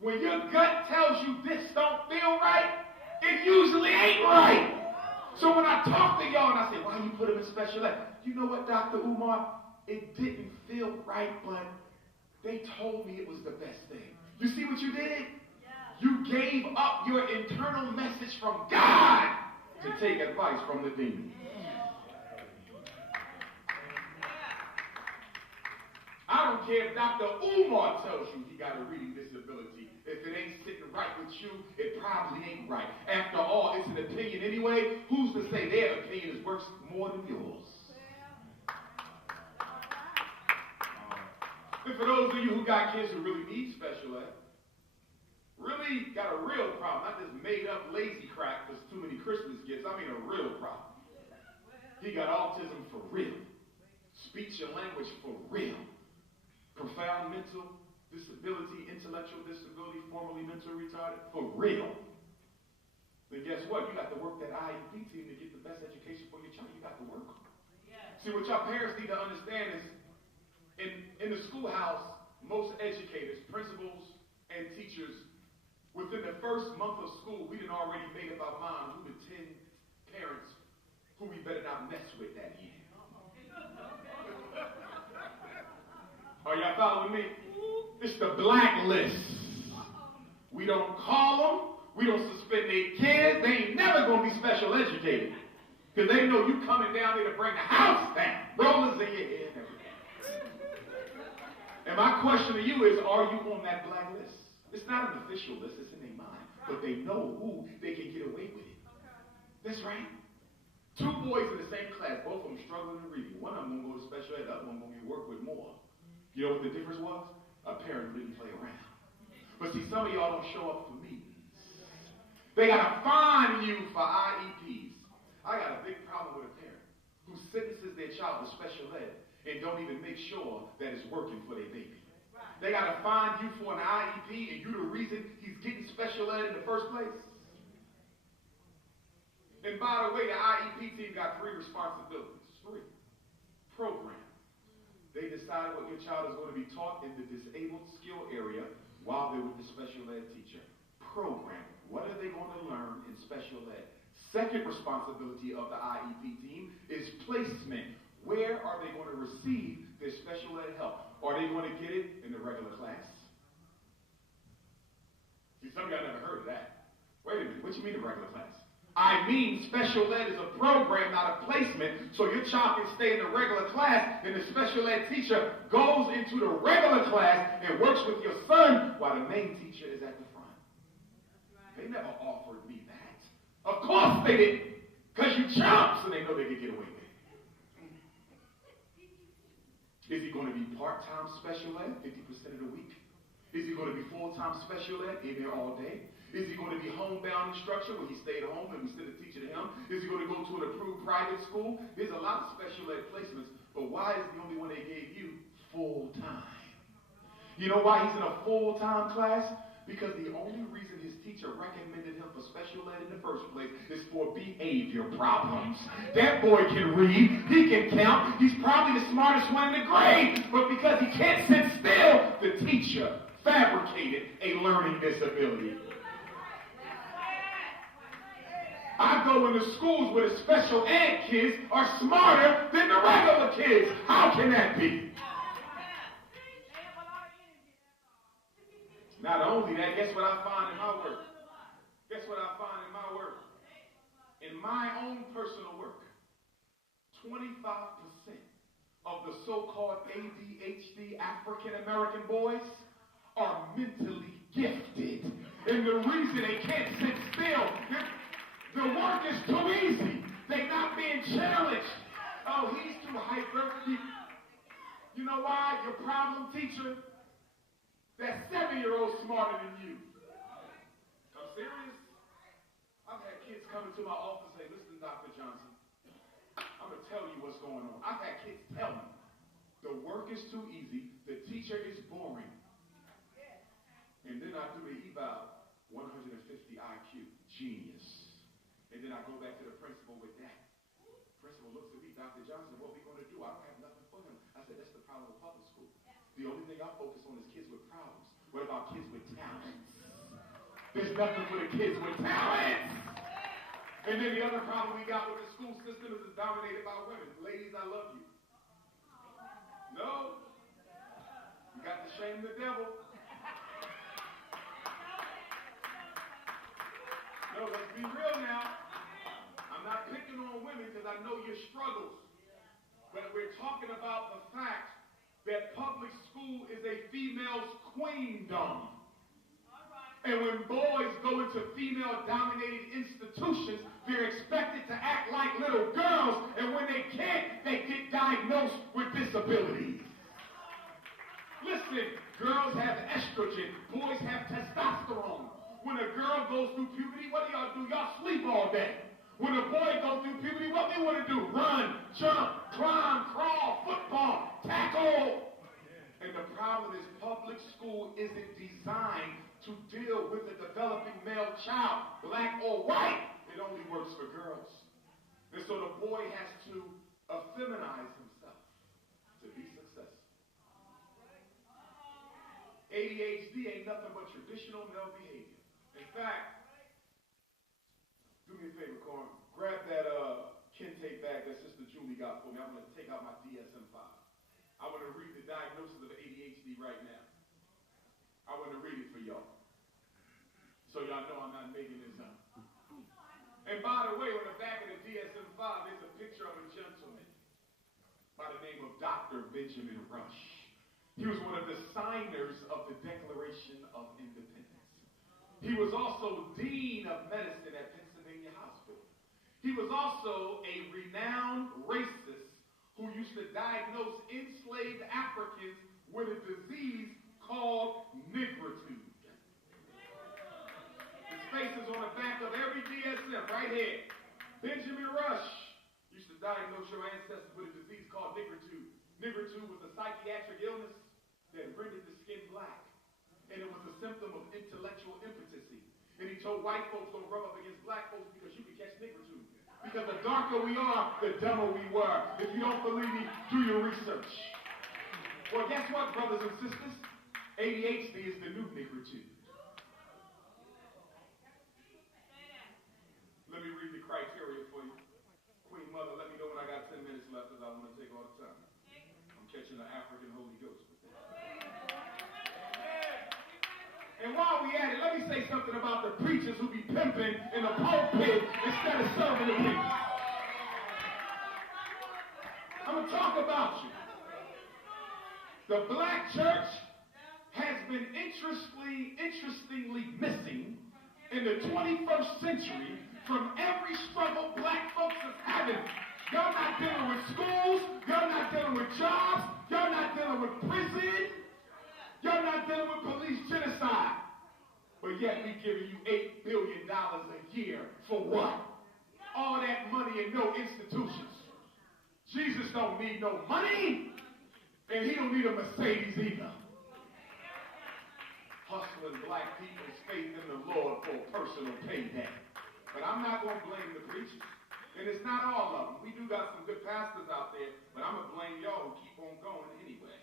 When your gut tells you this don't feel right, it usually ain't right. So when I talk to y'all and I say, why you put him in special ed? You know what, Dr. Umar? It didn't feel right, but they told me it was the best thing. You see what you did? You gave up your internal message from God to take advice from the demon. I don't care if Dr. Umar tells you he got a reading disability. If it ain't sitting right with you, it probably ain't right. After all, it's an opinion anyway. Who's to say their opinion is worth more than yours? And for those of you who got kids who really need special ed, really got a real problem, not just made up lazy crap because too many Christmas gifts. I mean a real problem. He got autism for real. Speech and language for real. Profound mental disability, intellectual disability, formerly mental retarded, for real. Then guess what? You got to work that IEP team to get the best education for your child. You got to work. See, what y'all parents need to understand is in the schoolhouse, most educators, principals, and teachers, within the first month of school, we done already made up our mind who the 10 parents who we better not mess with that year. Are y'all following me? It's the blacklist. We don't call them. We don't suspend their kids. They ain't never going to be special educated. Because they know you coming down there to bring the house down. Rollers in your head and everything. And my question to you is, are you on that blacklist? It's not an official list. It's in their mind. But they know who they can get away with it. That's right. 2 boys in the same class, both of them struggling in reading. One of them going to go to special ed, the other one going to get work with more. You know what the difference was? A parent didn't play around. But see, some of y'all don't show up for meetings. They got to fine you for IEPs. I got a big problem with a parent who sentences their child to special ed and don't even make sure that it's working for their baby. They got to fine you for an IEP and you the reason he's getting special ed in the first place. And by the way, the IEP team got 3 responsibilities. 3. Program. They decide what your child is going to be taught in the disabled skill area while they're with the special ed teacher. Program. What are they going to learn in special ed? Second responsibility of the IEP team is placement. Where are they going to receive their special ed help? Are they going to get it in the regular class? See, some of y'all never heard of that. Wait a minute, what you mean the regular class? I mean special ed is a program, not a placement. So your child can stay in the regular class, and the special ed teacher goes into the regular class and works with your son while the main teacher is at the front. They never offered me that. Of course they didn't, because you chumps, and they know they can get away with it. Is he going to be part-time special ed, 50% of the week? Is he going to be full-time special ed, in there all day? Is he going to be homebound instruction where he stayed home and we send a teacher to him? Is he going to go to an approved private school? There's a lot of special ed placements, but why is the only one they gave you full-time? You know why he's in a full-time class? Because the only reason his teacher recommended him for special ed in the first place is for behavior problems. That boy can read, he can count, he's probably the smartest one in the grade, but because he can't sit still, the teacher fabricated a learning disability. I go into schools where the special ed kids are smarter than the regular kids. How can that be? Not only that, guess what I find in my work? Guess what I find in my work? In my own personal work, 25% of the so-called ADHD African American boys are mentally gifted. And the reason they can't sit still, the work is too easy. They're not being challenged. Oh, he's too hyper. You know why? Your problem teacher, that 7-year-old smarter than you. I'm serious. I've had kids come into my office and say, listen, Dr. Johnson, I'm going to tell you what's going on. I've had kids tell me, the work is too easy, the teacher is boring. And then I do the eval, 150 IQ, genius. And then I go back to the principal with that. Principal looks at me, Dr. Johnson, what are we going to do? I don't have nothing for him. I said, that's the problem with public school. The only thing I focus on is kids with problems. What about kids with talents? There's nothing for the kids with talents. And then the other problem we got with the school system is it's dominated by women. Ladies, I love you. No. You got to shame the devil. No, let's be real now. I'm not picking on women because I know your struggles. But we're talking about the fact that public school is a female's queendom. And when boys go into female-dominated institutions, they're expected to act like little girls, and when they can't, they get diagnosed with disabilities. Listen, girls have estrogen, boys have testosterone. When a girl goes through puberty, what do y'all do? Y'all sleep all day. When a boy goes through puberty, what do they want to do? Run, jump, climb, crawl, football, tackle. And the problem is public school isn't designed to deal with the developing male child, black or white. It only works for girls. And so the boy has to effeminize himself to be successful. ADHD ain't nothing but traditional male behavior. In fact, do me a favor, Corn. Grab that Kente bag that Sister Julie got for me. I'm going to take out my DSM-5. I want to read the diagnosis of ADHD right now. I want to read it for y'all. So y'all know I'm not making this up. And by the way, on the back of the DSM-5, there's a picture of a gentleman by the name of Dr. Benjamin Rush. He was one of the signers of the Declaration of Independence. He was also Dean of Medicine at Pennsylvania Hospital. He was also a renowned racist who used to diagnose enslaved Africans with a disease called nigritude. His face is on the back of every DSM, right here. Benjamin Rush used to diagnose your ancestors with a disease called nigritude. Nigritude was a psychiatric illness that rendered the skin black. And it was a symptom of intellectual impotency. And he told white folks don't rub up against black folks because you can catch nigritude. Because the darker we are, the dumber we were. If you don't believe me, do your research. Well, guess what, brothers and sisters? ADHD is the new nigritude. Let me read the criteria for you. Queen Mother, let me know when I got 10 minutes left because I want to take all the time. I'm catching the African Holy Ghost with that. And while we at it, let me say something about the preachers who be pimping in the pulpit instead of serving the people. I'm going to talk about you. The black church has been interestingly missing in the 21st century from every struggle black folks are having. Y'all not dealing with schools. Y'all not dealing with jobs. Y'all not dealing with prison. Y'all not dealing with police genocide. But yet we giving you $8 billion a year for what? All that money and no institutions. Jesus don't need no money. And he don't need a Mercedes either. Hustling black people's faith in the Lord for a personal payday. But I'm not going to blame the preachers. And it's not all of them. We do got some good pastors out there, but I'm going to blame y'all who keep on going anyway.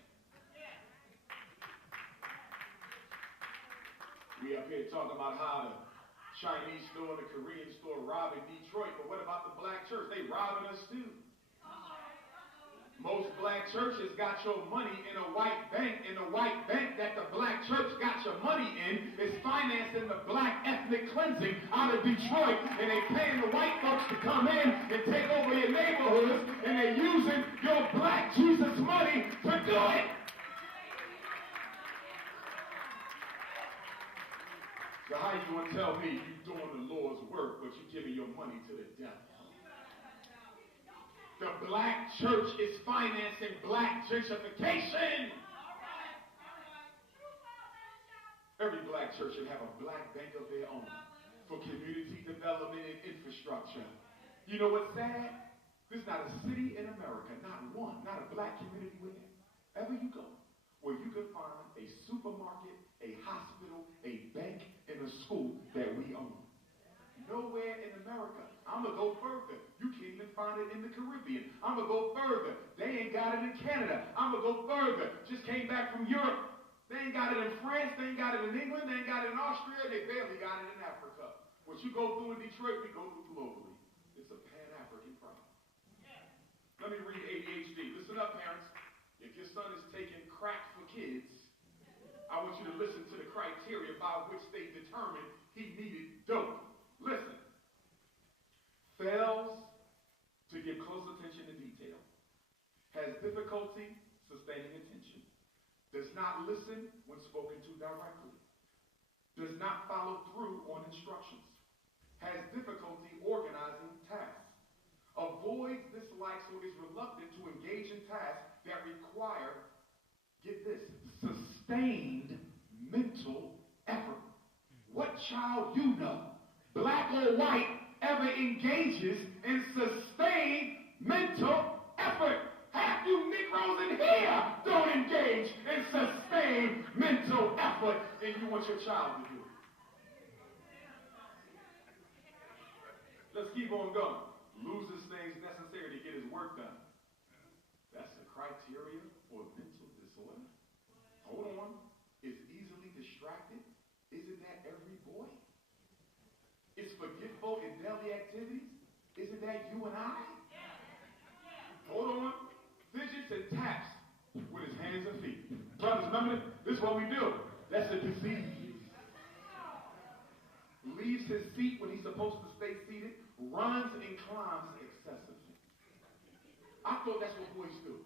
We up here talking about how the Chinese store and the Korean store robbing Detroit, but what about the black church? They robbing us too. Most black churches got your money in a white bank, and the white bank that the black church got your money in is financing the black ethnic cleansing out of Detroit, and they paying the white folks to come in and take over your neighborhoods, and they're using your black Jesus money to do it. So how you going to tell me you doing the Lord's work, but you giving your money to the devil? The black church is financing black gentrification. Every black church should have a black bank of their own for community development and infrastructure. You know what's sad? There's not a city in America, not one, not a black community wherever you go, where you can find a supermarket, a hospital, a bank, and a school that we own. nowhere in America. I'm going to go further. You can't even find it in the Caribbean. I'm going to go further. They ain't got it in Canada. I'm going to go further. Just came back from Europe. They ain't got it in France. They ain't got it in England. They ain't got it in Austria. They barely got it in Africa. What you go through in Detroit, we go through globally. It's a Pan-African problem. Let me read ADHD. Listen up, parents. If your son is taking crack for kids, I want you to listen to the criteria by which they determined he needed dope. Listen. Fails to give close attention to detail. Has difficulty sustaining attention. Does not listen when spoken to directly. Does not follow through on instructions. Has difficulty organizing tasks. Avoids, dislikes, or is reluctant to engage in tasks that require, get this, sustained mental effort. What child you know, black or white, ever engages in sustained mental effort? Half you Negroes in here don't engage in sustained mental effort, and you want your child to do it. Let's keep on going. Loses things necessary to get his work done. That's the criteria for mental disorder. Hold on. Is easily distracted. Isn't that every boy? Is forgetful in daily activities. Isn't that you and I? Hold on. Fidgets and taps with his hands and feet. Brothers, remember this is what we do. That's a disease. Leaves his seat when he's supposed to stay seated. Runs and climbs excessively. I thought that's what boys do.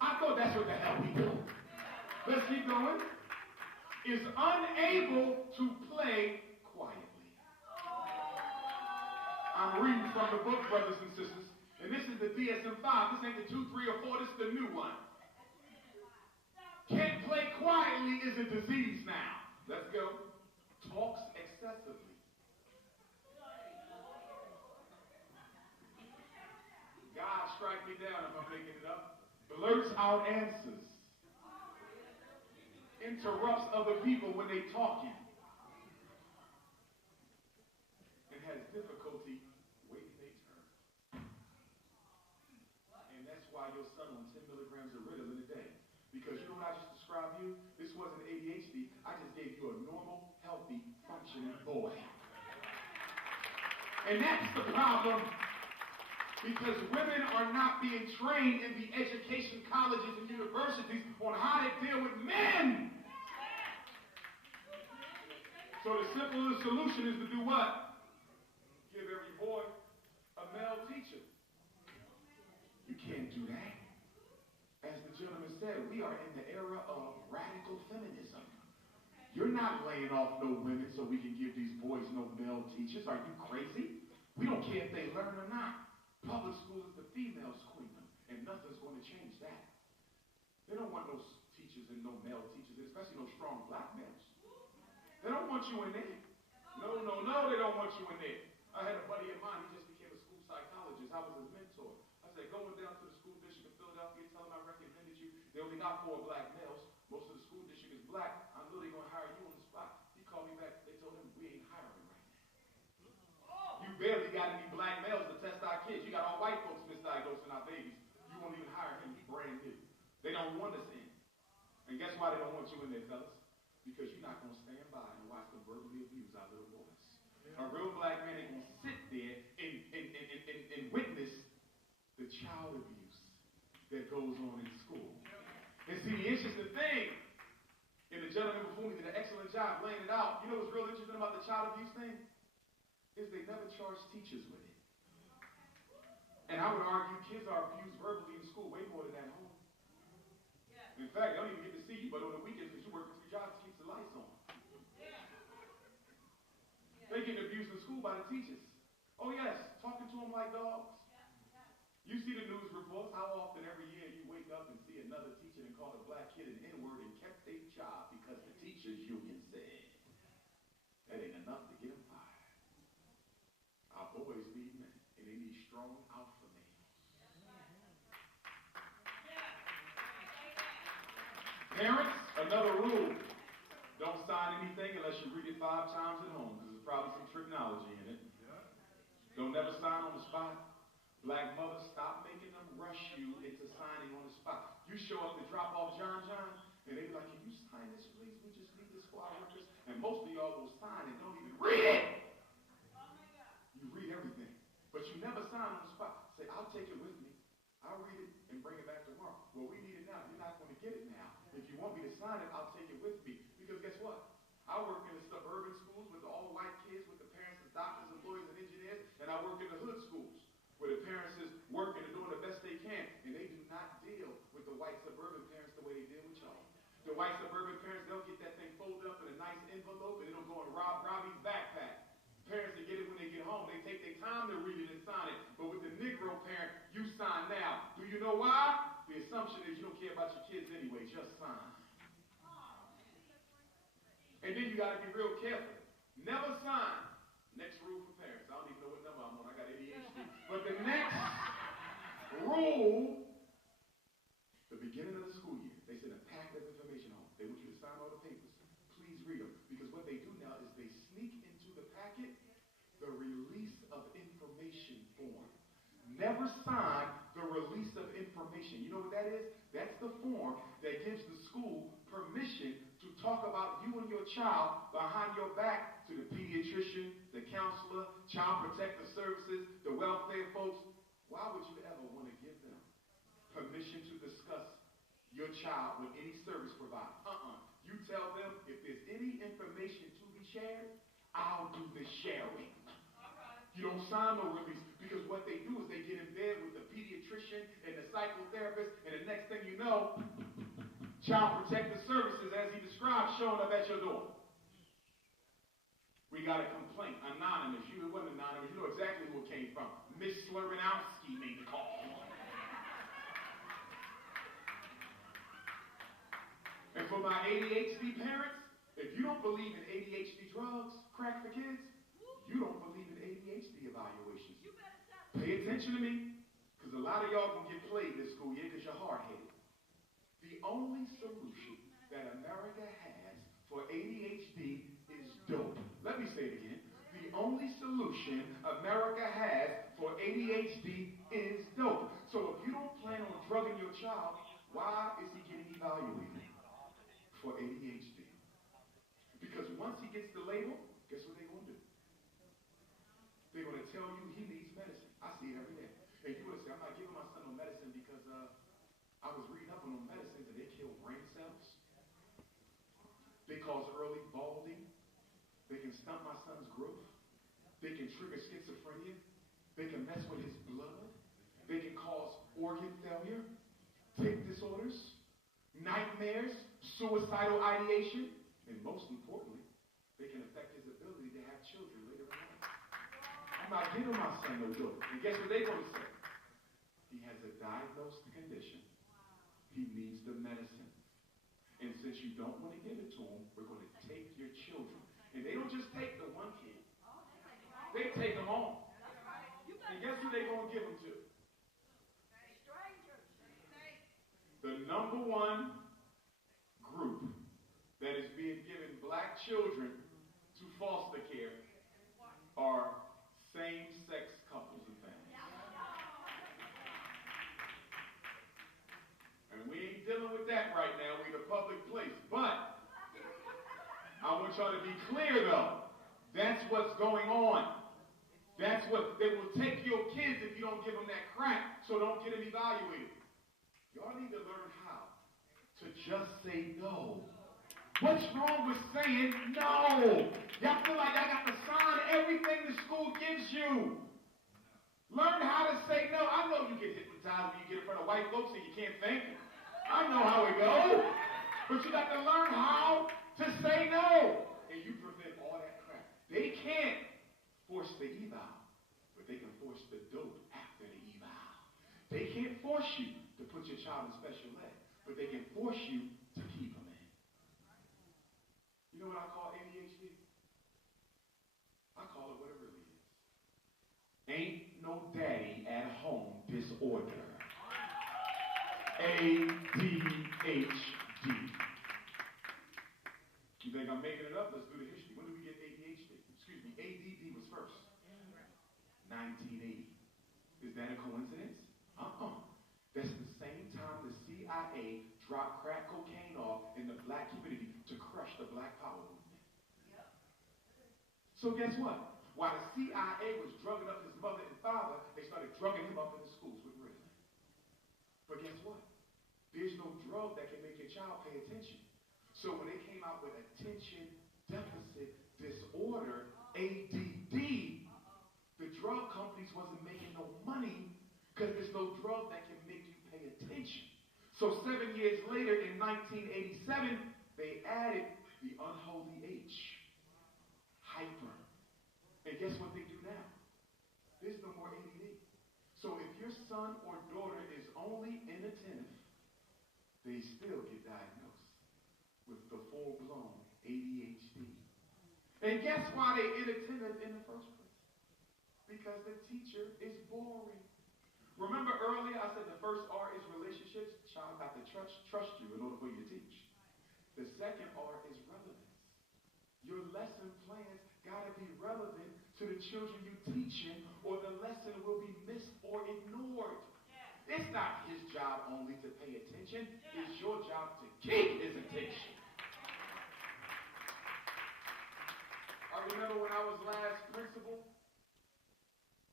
I thought that's what the hell we do. Let's keep going. Is unable to play quietly. I'm reading from the book, brothers and sisters, and this is the DSM-5. This ain't the 2, 3, or 4. This is the new one. Can't play quietly is a disease now. Let's go. Talks excessively. God strike me down if I'm making it up. Blurts out answers. Interrupts other people when they're talking. And has difficulty waiting their turn. And that's why your son on 10 milligrams of Ritalin a day. Because you know what I just described you? This wasn't ADHD. I just gave you a normal, healthy, functioning boy. And that's the problem. Because women are not being trained in the education colleges and universities on how to deal with men. So the simplest solution is to do what? Give every boy a male teacher. You can't do that. As the gentleman said, we are in the era of radical feminism. You're not laying off no women so we can give these boys no male teachers. Are you crazy? We don't care if they learn or not. Public school is the females' kingdom, and nothing's going to change that. They don't want no teachers and no male teachers, especially no strong black males. They don't want you in there. No, they don't want you in there. I had a buddy of mine, he just became a school psychologist. I was his mentor. I said, going down to the school district of Philadelphia, tell them I recommended you. They only got 4 black males. Most of the school district is black. I know they're going to hire you on the spot. He called me back. They told him, we ain't hiring right now. You barely got any black males to test our kids. You got all white folks misdiagnosing our babies. You won't even hire him. He's brand new. They don't want us in. And guess why they don't want you in there, fellas? Because you're not going to stand by and watch them verbally abuse our little boys. A real black man ain't going to sit there and witness the child abuse that goes on in school. And see, the interesting thing, and the gentleman before me did an excellent job laying it out. You know what's real interesting about the child abuse thing? Is they never charge teachers with it. And I would argue kids are abused verbally in school way more than at home. In fact, they don't even get to see you, but on the weekends, because you work 3 jobs, keeps the lights on. They get abused in school by the teachers. Oh yes, talking to them like dogs. You see the news reports, how often every year you wake up and see another teacher and call a black kid an N-word and kept their job because the teachers union said that ain't enough to get them fired. Our boys need men, and they need strong alpha males. Parents, another rule. Don't sign anything unless you read it 5 times at home, because there's probably some technology in it. Don't never sign on the spot. Black mothers, stop making them rush you into signing on the spot. You show up to drop off John, and they be like, can you sign this, please? We just need this for our workers. And most of y'all will sign and don't even read it. You read everything. But you never sign on the spot. Say, I'll take it with me. I'll read it and bring it back tomorrow. Well, we need it now. You're not going to get it now. If you want me to sign it, I'll take it with me. Because guess what? I work in the suburban schools with all the white kids, with the parents of doctors and lawyers and engineers, and I work in the hood schools where the parents is working and doing the best they can, and they do not deal with the white suburban parents the way they deal with y'all. The white suburban parents, they'll get that thing folded up in a nice envelope, and it'll go in Robbie's backpack. Parents that get it when they get home, they take their time to read it and sign it. But with the Negro parent, you sign now. Do you know why? The assumption is you don't care about your kids anyway. Just sign. And then you got to be real careful. Never sign. Next rule for parents. I don't even know what number I'm on. I got ADHD. But the next rule, the beginning of the school year, they send a packet of information home. They want you to sign all the papers. Please read them. Because what they do now is they sneak into the packet the release of information form. Never sign the release of information. You know what that is? That's the form that gives the school permission to talk about you and your child behind your back to the pediatrician, the counselor, child protective services, the welfare folks. Why would you ever want to give them permission to discuss your child with any service provider? You tell them if there's any information to be shared, I'll do the sharing. You don't sign no release because what they do is they get in bed with the pediatrician and the psychotherapist, and the next thing you know, Child Protective Services, as he described, showing up at your door. We got a complaint, anonymous. It wasn't anonymous. You know exactly who it came from. Miss Slurbanowski made the call. And for my ADHD parents, if you don't believe in ADHD drugs, crack for kids, you don't believe in ADHD evaluations. Pay attention to me, because a lot of y'all can get played this school year because you're hard-headed. The only solution that America has for ADHD is dope. Let me say it again. The only solution America has for ADHD is dope. So if you don't plan on drugging your child, why is he getting evaluated for ADHD? Because once he gets the label, guess what they're going to do? They're going to tell you he needs medicine. I see it every day. And you would say, I'm not giving my son no medicine because I was reading up on medicines and they kill brain cells. They cause early balding. They can stunt my son's growth. They can trigger schizophrenia. They can mess with his blood. They can cause organ failure, take disorders, nightmares, suicidal ideation, and most importantly, they can affect his ability to have children later in life. I'm not giving my son no dope. And guess what they're going to say? He has a diagnosed condition. He needs the medicine. And since you don't want to give it to him, we're going to take your children. And they don't just take the one kid. They take them all. And guess who they're going to give them to? The number one group that is being given black children to foster care are same-sex couples and families. And we ain't dealing with that right now. We're in a public place. But I want y'all to be clear, though. That's what's going on. That's what they will take your kids if you don't give them that crack. So don't get them evaluated. Y'all need to learn how to just say no. What's wrong with saying no? Y'all feel like I got to sign everything the school gives you. Learn how to say no. I know you get hypnotized when you get in front of white folks and you can't think. I know how it goes. But you got to learn how to say no. And you prevent all that crap. They can't force the eval, but they can force the dope after the eval. They can't force you to put your child in special ed, but they can force you to keep them in. You know what I call ADHD? I call it what it really is. Ain't no daddy at home disorder. ADHD. You think I'm making it up? Let's do the history. When did we get ADHD? Excuse me, ADD was first. 19 1980. Is that a coincidence? That's the same time the CIA dropped crack cocaine off in the black community to crush the Black Power movement. So guess what? While the CIA was drugging up his mother and father, they started drugging him up in the schools with Ritalin. But guess what? There's no drug that can make your child pay attention. So when they came out with attention deficit disorder, ADD, the drug companies wasn't making no money because there's no drug that can make you pay attention. So 7 years later, in 1987, they added the unholy H, hyper. And guess what they do now? There's no more ADD. So if your son or daughter is only inattentive, they still get diagnosed with the full-blown ADHD. And guess why they inattentive in the first place? Because the teacher is boring. Remember earlier I said the first R is relationships. Child got to trust you in order for you to teach. The second R is relevance. Your lesson plans got to be relevant to the children you're teaching, or the lesson will be missed or ignored. Yeah. It's not his job only to pay attention. Yeah. It's your job to keep his attention. I remember when I was last principal,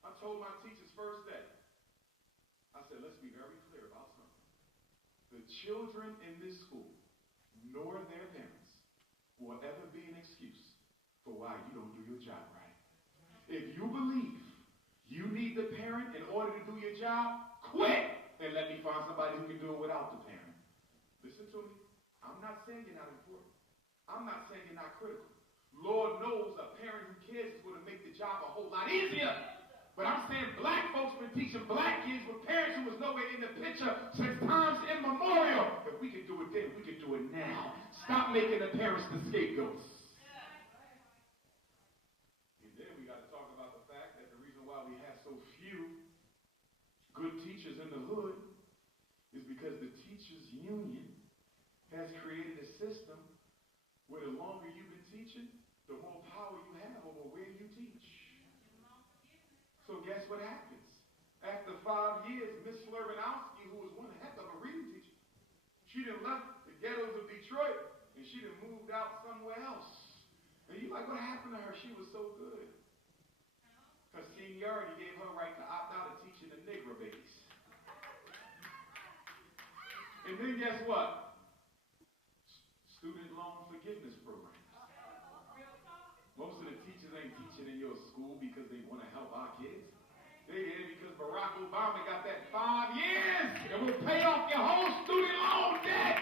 I told my teachers first day, I said, let's be very clear about something. The children in this school, nor their parents, will ever be an excuse for why you don't do your job right. If you believe you need the parent in order to do your job, quit and let me find somebody who can do it without the parent. Listen to me. I'm not saying you're not important. I'm not saying you're not critical. Lord knows a parent who cares is going to make the job a whole lot easier. But I'm saying black folks been teaching black kids with parents who was nowhere in the picture since times immemorial. If we can do it then, we can do it now. Stop making the parents the scapegoats. And then we got to talk about the fact that the reason why we have so few good teachers in the hood is because the teachers union has created a system where the longer you've been teaching, the more power you have over where you teach. So guess what happens? After 5 years, Miss Slurbanowski, who was one heck of a reading teacher, she done left the ghettos of Detroit and she done moved out somewhere else. And you're like, what happened to her? She was so good. Her seniority gave her right to opt out of teaching the Negro babies. And then guess what? Student loan forgiveness programs. Most of the teachers ain't teaching in your school because they want to help our kids. They did because Barack Obama got that 5 years and will pay off your whole student loan debt.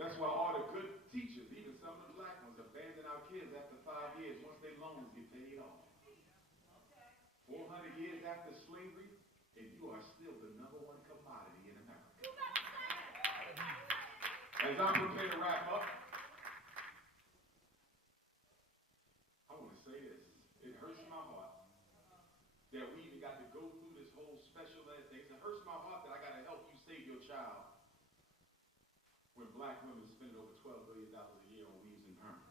That's why all the good teachers, even some of the black ones, abandon our kids after 5 years once their loans get paid off. 400 years after slavery, and you are still the #1 commodity in America. As I prepare to wrap up, I want to say this. It hurts my heart that we even got to go through this whole special ed thing. It hurts my heart that I got to help you save your child when black women spend over $12 billion a year on weaves and perms.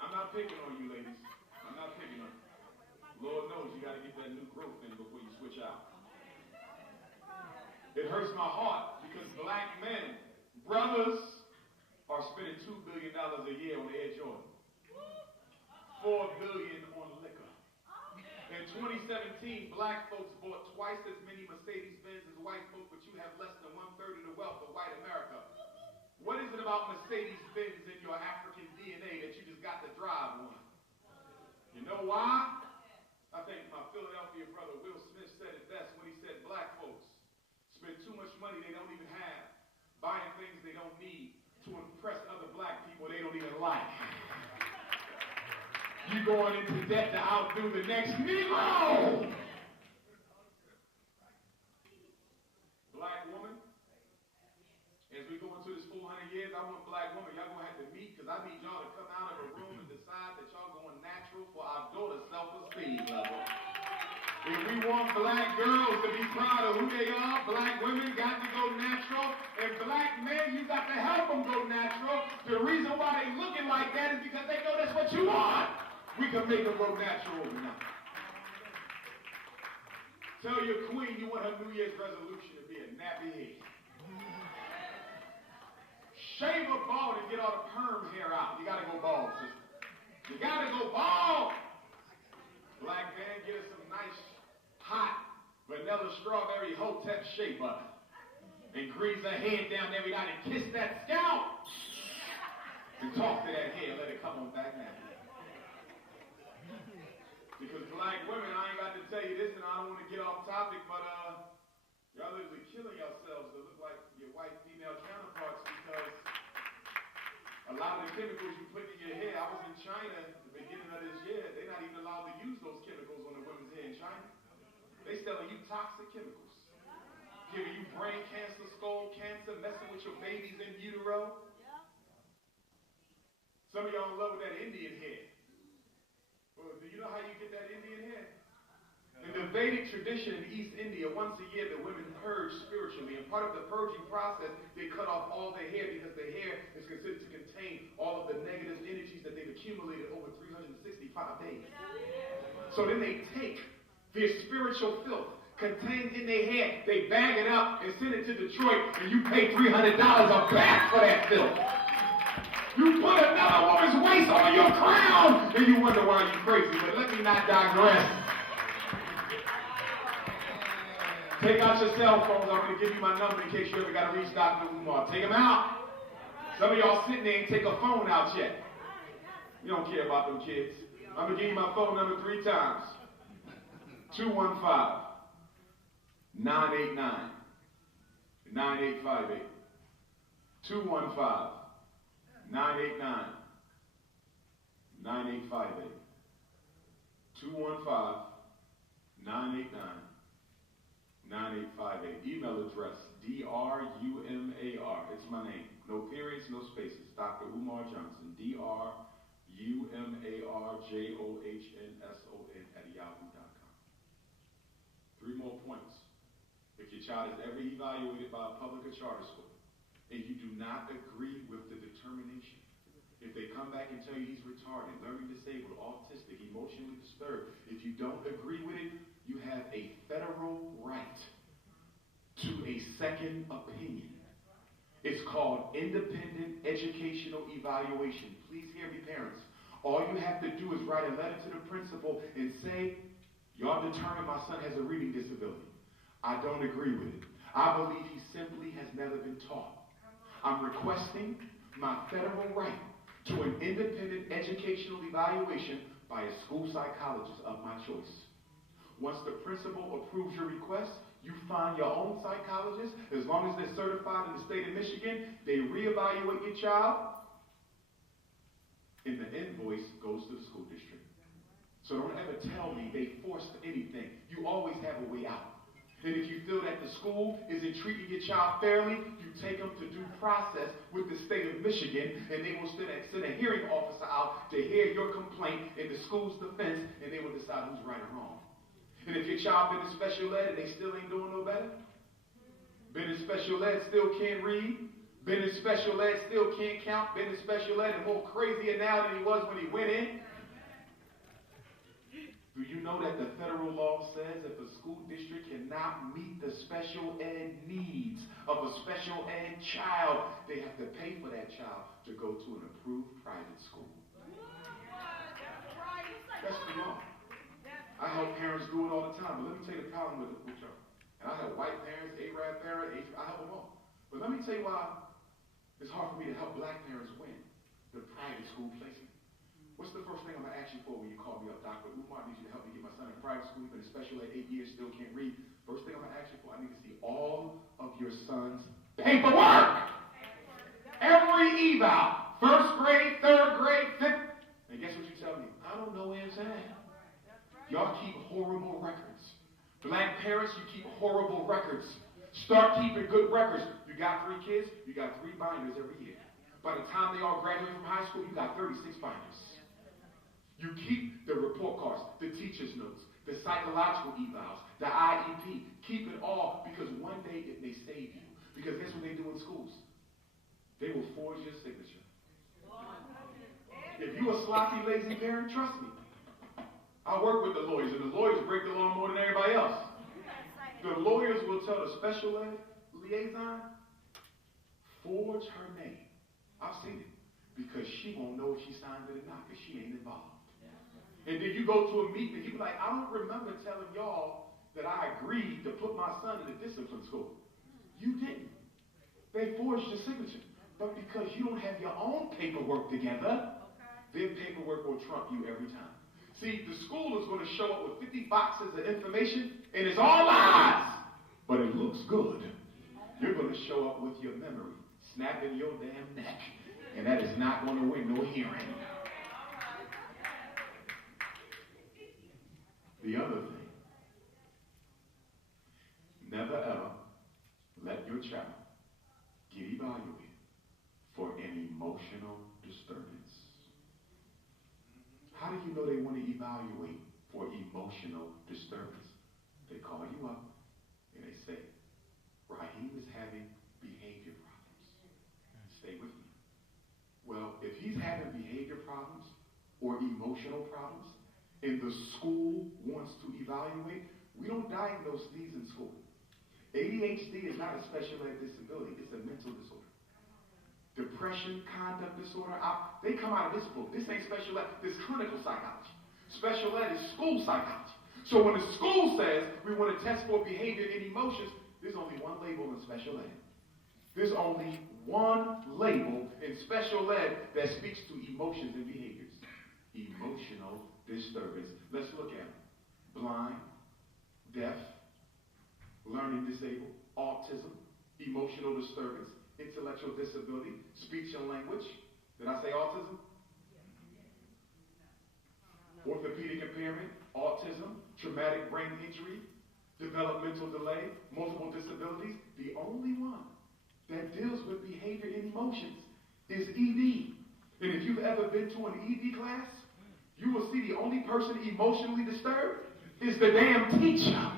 I'm not picking on you, ladies. I'm not picking on you. Lord knows you got to get that new growth in before you switch out. It hurts my heart because black men, brothers, are spending $2 billion a year on Air Jordan. $4 billion on liquor. In 2017, black folks bought twice as many Mercedes-Benz as white folks, but you have less than 1/3 of the wealth of white America. What is it about Mercedes-Benz in your African DNA that you just got to drive one? You know why? I think my Philadelphia brother Will Smith said it best when he said black folks spend too much money they don't even have, buying things they don't need to impress other black people they don't even like. You going into debt to outdo the next Negro. Black woman, as we go into this 400 years, I want black woman, y'all gonna have to meet, because I need y'all to come out of a room and decide that y'all going natural for our daughter's self-esteem level. If we want black girls to be proud of who they are, black women got to go natural, and black men, you got to help them go natural. The reason why they looking like that is because they know the that you want, we can make them grow natural overnight. Tell your queen you want her New Year's resolution to be a nappy head. Shave her bald and get all the perm hair out. You gotta go bald, sister. You gotta go bald. Black man, get her some nice, hot, vanilla strawberry hotep shea butter. And grease her head down every night and kiss that scalp. And talk to that hair, let it come on back now. Because black women, I ain't got to tell you this, and I don't want to get off topic, but y'all literally killing yourselves to look like your white female counterparts because a lot of the chemicals you put in your hair, I was in China at the beginning of this year, they're not even allowed to use those chemicals on the women's hair in China. They selling you toxic chemicals. Giving you brain cancer, skull cancer, messing with your babies in utero. Some of y'all in love with that Indian hair. Well, do you know how you get that Indian hair? In the Vedic tradition in East India, once a year the women purge spiritually. And part of the purging process, they cut off all their hair because the hair is considered to contain all of the negative energies that they've accumulated over 365 days. So then they take their spiritual filth contained in their hair, they bag it up and send it to Detroit, and you pay $300 a bag for that filth. You put another woman's waist on your crown, and you wonder why you're crazy. But let me not digress. Take out your cell phones. I'm going to give you my number in case you ever got to reach Dr. Umar. Take them out. Some of y'all sitting there and take a phone out yet. You don't care about them kids. I'm going to give you my phone number 3 times. 215-989-9858. 215-989-9858. 215-989-9858. Email address, DRUMAR. It's my name. No periods, no spaces. Dr. Umar Johnson. DRUMARJOHNSON@yahoo.com. 3 more points. If your child is ever evaluated by a public or charter school, and you do not agree with the determination, if they come back and tell you he's retarded, learning disabled, autistic, emotionally disturbed, if you don't agree with it, you have a federal right to a second opinion. It's called independent educational evaluation. Please hear me, parents. All you have to do is write a letter to the principal and say, y'all determine my son has a reading disability. I don't agree with it. I believe he simply has never been taught. I'm requesting my federal right to an independent educational evaluation by a school psychologist of my choice. Once the principal approves your request, you find your own psychologist. As long as they're certified in the state of Michigan, they reevaluate your child, and the invoice goes to the school district. So don't ever tell me they forced anything. You always have a way out. And if you feel that the school isn't treating your child fairly, you take them to due process with the state of Michigan, and they will send a hearing officer out to hear your complaint in the school's defense, and they will decide who's right or wrong. And if your child been in special ed and they still ain't doing no better, been in special ed, still can't read, been in special ed, still can't count, been in special ed and more crazier now than he was when he went in, do you know that the federal law says if a school district cannot meet the special ed needs of a special ed child, they have to pay for that child to go to an approved private school? That's the law. I help parents do it all the time, but let me tell you the problem with y'all. And I have white parents, Arab parents, I help them all. But let me tell you why it's hard for me to help black parents win the private school placement. What's the first thing I'm going to ask you for when you call me up? Dr. Umar, I need you to help me get my son in private school. He's been in special ed 8 years, still can't read. First thing I'm going to ask you for, I need to see all of your son's paperwork. Every eval. 1st grade, 3rd grade, 5th. And guess what you tell me? I don't know where it's at. Y'all keep horrible records. Black parents, you keep horrible records. Start keeping good records. You got 3 kids, you got 3 binders every year. By the time they all graduate from high school, you got 36 binders. You keep the report cards, the teacher's notes, the psychological evals, the IEP. Keep it all because one day it may save you. Because that's what they do in schools. They will forge your signature. If you You a sloppy, lazy parent? Trust me. I work with the lawyers, and the lawyers break the law more than everybody else. The lawyers will tell the special ed liaison, forge her name. I've seen it. Because she won't know if she signed it or not, because she ain't involved. And then you go to a meeting and you be like, I don't remember telling y'all that I agreed to put my son in a discipline school. You didn't. They forged your signature. But because you don't have your own paperwork together, their paperwork will trump you every time. See, the school is going to show up with 50 boxes of information, and it's all lies, but it looks good. You're going to show up with your memory, snapping your damn neck, and that is not going to win no hearing. The other thing, never ever let your child get evaluated for an emotional disturbance. How do you know they want to evaluate for emotional disturbance? They call you up and they say, Raheem is having behavior problems. Stay with me. Well, if he's having behavior problems or emotional problems, and the school wants to evaluate, we don't diagnose these in school. ADHD is not a special ed disability, it's a mental disorder. Depression, conduct disorder, they come out of this book. This ain't special ed, this is clinical psychology. Special ed is school psychology. So when the school says we want to test for behavior and emotions, there's only one label in special ed. There's only one label in special ed that speaks to emotions and behaviors. Emotional disturbance. Let's look at them. Blind, deaf, learning disabled, autism, emotional disturbance, intellectual disability, speech and language. Did I say autism? Orthopedic impairment, autism, traumatic brain injury, developmental delay, multiple disabilities. The only one that deals with behavior and emotions is ED. And if you've ever been to an ED class, you will see the only person emotionally disturbed is the damn teacher.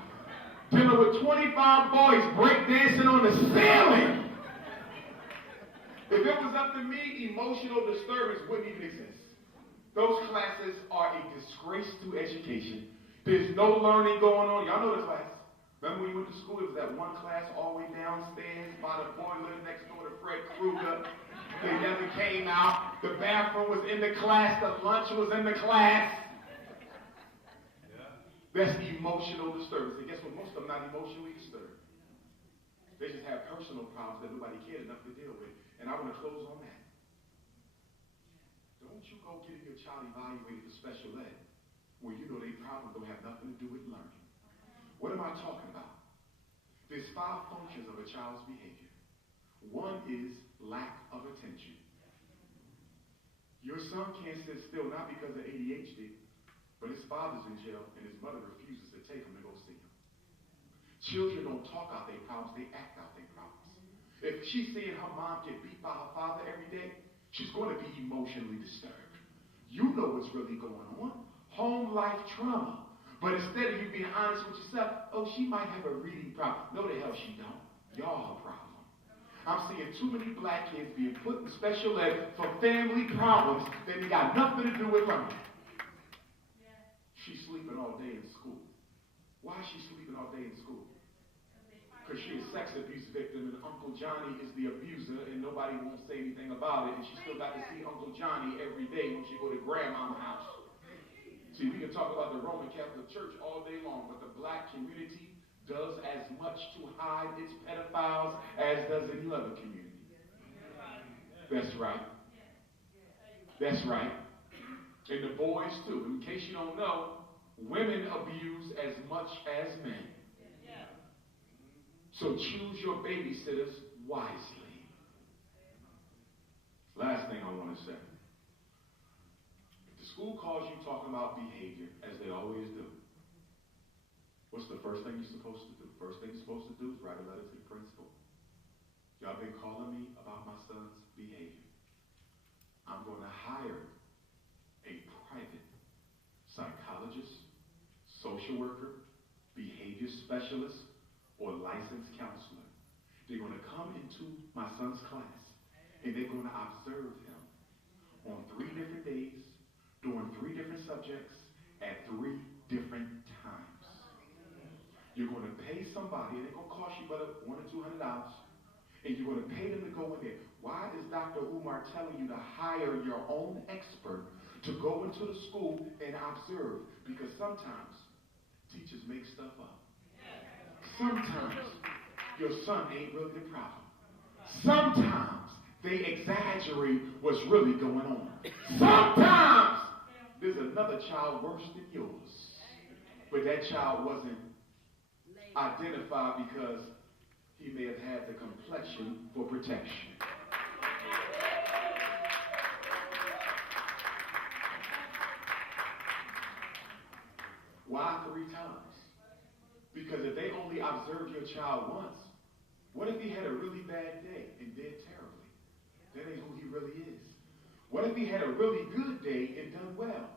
Dealing with 25 boys breakdancing on the ceiling. If it was up to me, emotional disturbance wouldn't even exist. Those classes are a disgrace to education. There's no learning going on. Y'all know the class. Remember when you went to school, it was that one class all the way downstairs by the boiler next door to Fred Krueger. They never came out. The bathroom was in the class. The lunch was in the class. That's emotional disturbance. And guess what? Most of them not emotionally disturbed. They just have personal problems that nobody cared enough to deal with. And I want to close on that. Don't you go getting your child evaluated for special ed where you know their problems don't have nothing to do with learning. What am I talking about? There's 5 functions of a child's behavior. One is lack of attention. Your son can't sit still, not because of ADHD, but his father's in jail and his mother refuses to take him to go see him. Children don't talk out their problems, they act out their problems. If she's seeing her mom get beat by her father every day, she's going to be emotionally disturbed. You know what's really going on. Home life trauma. But instead of you being honest with yourself, oh, she might have a reading problem. No, the hell she don't. Y'all her problem. I'm seeing too many black kids being put in special ed for family problems that they got nothing to do with learning. She's sleeping all day in school. Why is she sleeping all day in school? Because she's a sex abuse victim and Uncle Johnny is the abuser and nobody won't say anything about it and she still got to see Uncle Johnny every day when she go to grandma's house. See, we can talk about the Roman Catholic Church all day long, but the black community does as much to hide its pedophiles as does any other community. That's right. That's right. And the boys too. In case you don't know, women abuse as much as men. So choose your babysitters wisely. Last thing I want to say. If the school calls you talking about behavior, as they always do, what's the first thing you're supposed to do? First thing you're supposed to do is write a letter to the principal. Y'all been calling me about my son's behavior. I'm going to hire a private psychologist, social worker, behavior specialist, or licensed counselor. They're going to come into my son's class and they're going to observe him on 3 different days subjects at 3 different times. You're going to pay somebody, and it's going to cost you about $100 or $200, and you're going to pay them to go in there. Why is Dr. Umar telling you to hire your own expert to go into the school and observe? Because sometimes teachers make stuff up. Sometimes your son ain't really the problem. Sometimes they exaggerate what's really going on. Sometimes there's another child worse than yours. But that child wasn't identified because he may have had the complexion for protection. Why 3 times? Because if they only observed your child once, what if he had a really bad day and did terribly? That ain't who he really is. What if he had a really good day and done well?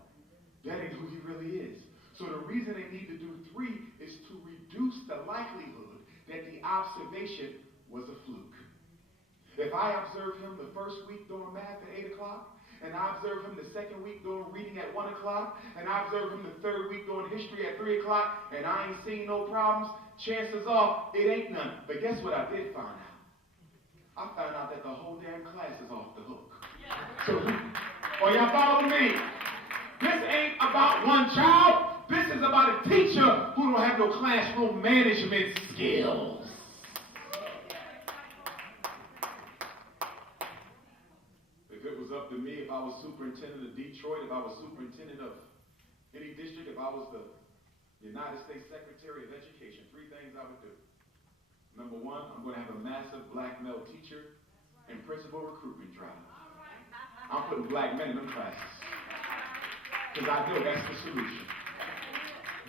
That ain't who he really is. So the reason they need to do 3 is to reduce the likelihood that the observation was a fluke. If I observe him the first week doing math at 8 o'clock, and I observe him the second week doing reading at 1 o'clock, and I observe him the third week doing history at 3 o'clock, and I ain't seen no problems, chances are it ain't none. But guess what I did find out? I found out that the whole damn class is off the hook. So, y'all follow me? This ain't about one child. This is about a teacher who don't have no classroom management skills. If it was up to me, if I was superintendent of Detroit, if I was superintendent of any district, if I was the United States Secretary of Education, 3 things I would do. Number 1, I'm going to have a massive black male teacher and principal recruitment drive. I'm putting black men in them classes. Because I know that's the solution.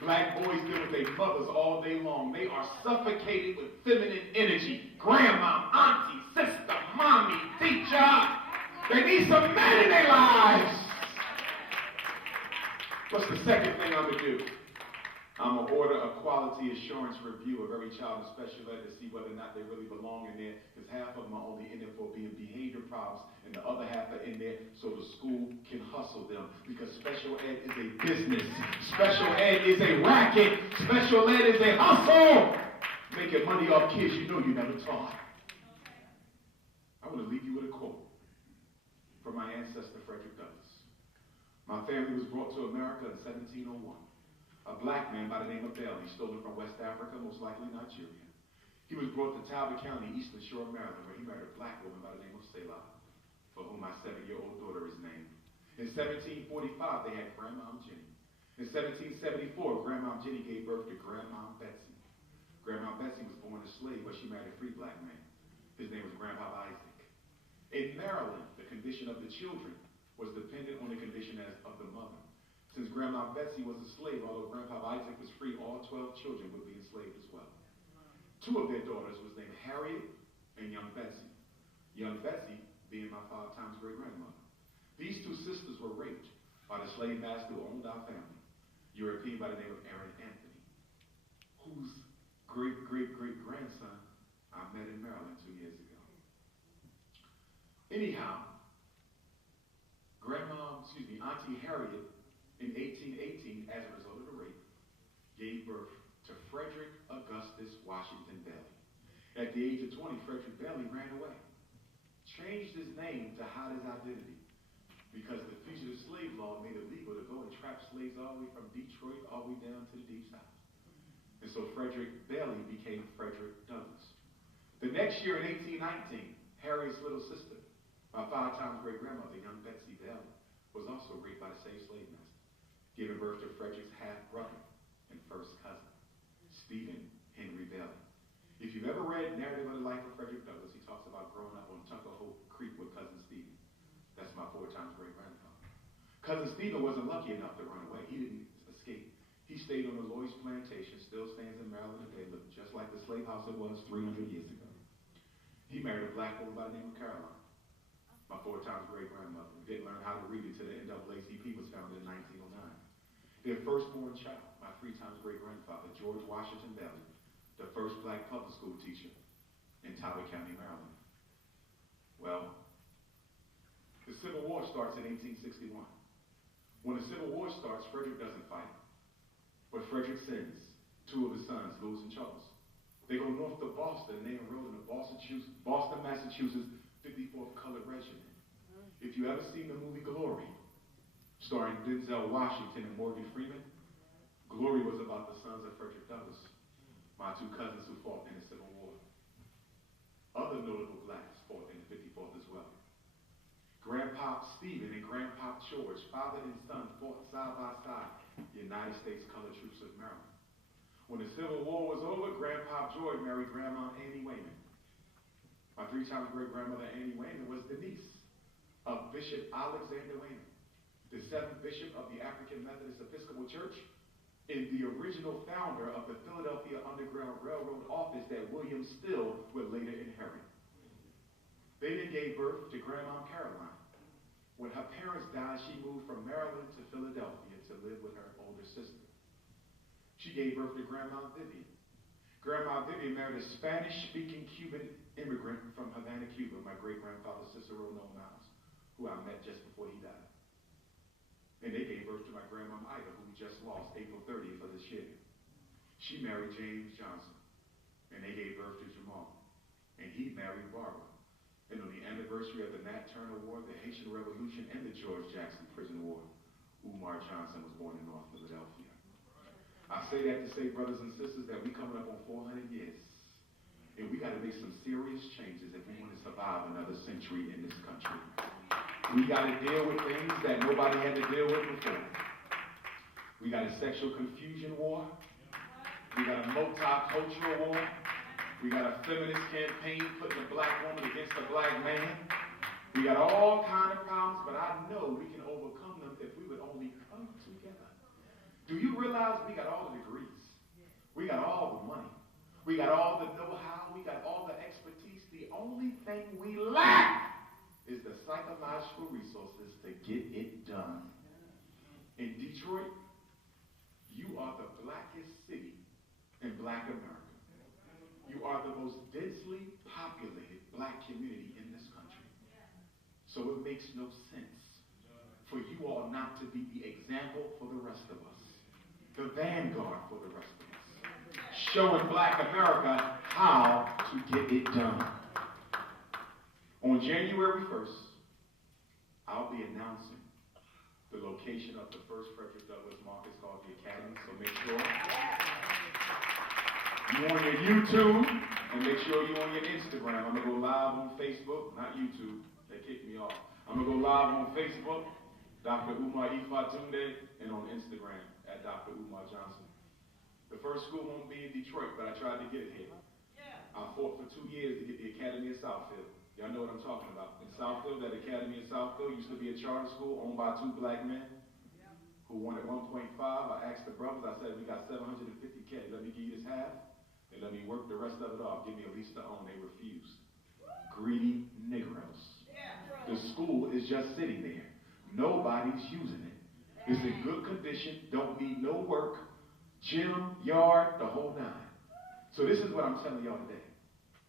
Black boys deal with their mothers all day long. They are suffocated with feminine energy. Grandma, auntie, sister, mommy, teacher. They need some men in their lives. What's the second thing I'm going to do? I'm going to order a quality assurance review of every child in special ed to see whether or not they really belong in there, because half of them are only in there for being behavior problems, and the other half are in there so the school can hustle them, because special ed is a business. Special ed is a racket. Special ed is a hustle. Making money off kids you know you never taught. I want to leave you with a quote from my ancestor, Frederick Douglass. My family was brought to America in 1701. A black man by the name of Bailey, stolen from West Africa, most likely Nigeria. He was brought to Talbot County, Eastern Shore of Maryland, where he married a black woman by the name of Selah, for whom my 7-year-old daughter is named. In 1745, they had Grandma Jenny. In 1774, Grandma Jenny gave birth to Grandma Betsy. Grandma Betsy was born a slave, but she married a free black man. His name was Grandpa Isaac. In Maryland, the condition of the children was dependent on the condition of the mother. Since Grandma Betsy was a slave, although Grandpa Isaac was free, all 12 children would be enslaved as well. 2 of their daughters was named Harriet and Young Betsy. Young Betsy being my 5 times great-grandmother. These 2 sisters were raped by the slave master who owned our family, European by the name of Aaron Anthony, whose great-great-great-grandson I met in Maryland 2 years ago. Anyhow, Auntie Harriet, in 1818, as a result of the rape, gave birth to Frederick Augustus Washington Bailey. At the age of 20, Frederick Bailey ran away, changed his name to hide his identity, because the fugitive slave law made it legal to go and trap slaves all the way from Detroit all the way down to the Deep South. And so Frederick Bailey became Frederick Douglass. The next year, in 1819, Harriet's little sister, my 5 times great-grandmother, young Betsy Bailey, was also raped by the same slave master, giving birth to Frederick's half-brother and first cousin, Stephen Henry Bailey. If you've ever read Narrative of the Life of Frederick Douglass, he talks about growing up on Tuckahoe Creek with Cousin Stephen. That's my 4 times great-grandfather. Cousin Stephen wasn't lucky enough to run away. He didn't escape. He stayed on the Lloyd's plantation, still stands in Maryland today, looking just like the slave house it was 300 years ago. He married a black woman by the name of Caroline, my 4 times great-grandmother. We didn't learn how to read until the NAACP was founded in 1909. Their firstborn child, my 3 times great-grandfather, George Washington Bailey, the first black public school teacher in Talbot County, Maryland. Well, the Civil War starts in 1861. When the Civil War starts, Frederick doesn't fight. But Frederick sends two of his sons, Louis and Charles. They go north to Boston, and they enroll in the Boston, Massachusetts 54th Colored Regiment. If you ever seen the movie Glory, starring Denzel Washington and Morgan Freeman, Glory was about the sons of Frederick Douglass, my two cousins who fought in the Civil War. Other notable blacks fought in the 54th as well. Grandpa Stephen and Grandpa George, father and son, fought side by side, United States Colored Troops of Maryland. When the Civil War was over, Grandpa George married Grandma Annie Wayman. My three-times great-grandmother Annie Wayman was the niece of Bishop Alexander Wayman, the seventh bishop of the African Methodist Episcopal Church and the original founder of the Philadelphia Underground Railroad office that William Still would later inherit. They then gave birth to Grandma Caroline. When her parents died, she moved from Maryland to Philadelphia to live with her older sister. She gave birth to Grandma Vivian. Grandma Vivian married a Spanish-speaking Cuban immigrant from Havana, Cuba, my great-grandfather Cicero Miles, who I met just before he died. And they gave birth to my grandma Ida, who we just lost April 30th of this year. She married James Johnson, and they gave birth to Jamal. And he married Barbara. And on the anniversary of the Nat Turner War, the Haitian Revolution, and the George Jackson Prison War, Umar Johnson was born in North Philadelphia. I say that to say, brothers and sisters, that we coming up on 400 years. And we got to make some serious changes if we want to survive another century in this country. We got to deal with things that nobody had to deal with before. We got a sexual confusion war. We got a multicultural war. We got a feminist campaign putting a black woman against a black man. We got all kinds of problems, but I know we can overcome them if we would only come together. Do you realize we got all the degrees? We got all the money. We got all the know-how. We got all the expertise. The only thing we lack is the psychological resources to get it done. In Detroit, you are the blackest city in black America. You are the most densely populated black community in this country. So it makes no sense for you all not to be the example for the rest of us, the vanguard for the rest of us, showing black America how to get it done. On January 1st, I'll be announcing the location of the first Frederick Douglass Market called the Academy, so make sure you're on your YouTube, and make sure you're on your Instagram. I'm going to go live on Facebook, not YouTube. They kicked me off. I'm going to go live on Facebook, Dr. Umar Ifatunde, and on Instagram, at Dr. Umar Johnson. The first school won't be in Detroit, but I tried to get it here. I fought for 2 years to get the Academy in Southfield. Y'all know what I'm talking about. In Southfield, that Academy in Southfield used to be a charter school owned by two black men who wanted 1.5. I asked the brothers, I said, we got $750K. Let me give you this half. And let me work the rest of it off. Give me a lease to own. They refused. Greedy Negroes. The school is just sitting there. Nobody's using it. It's in good condition. Don't need no work. Gym, yard, the whole nine. So this is what I'm telling y'all today.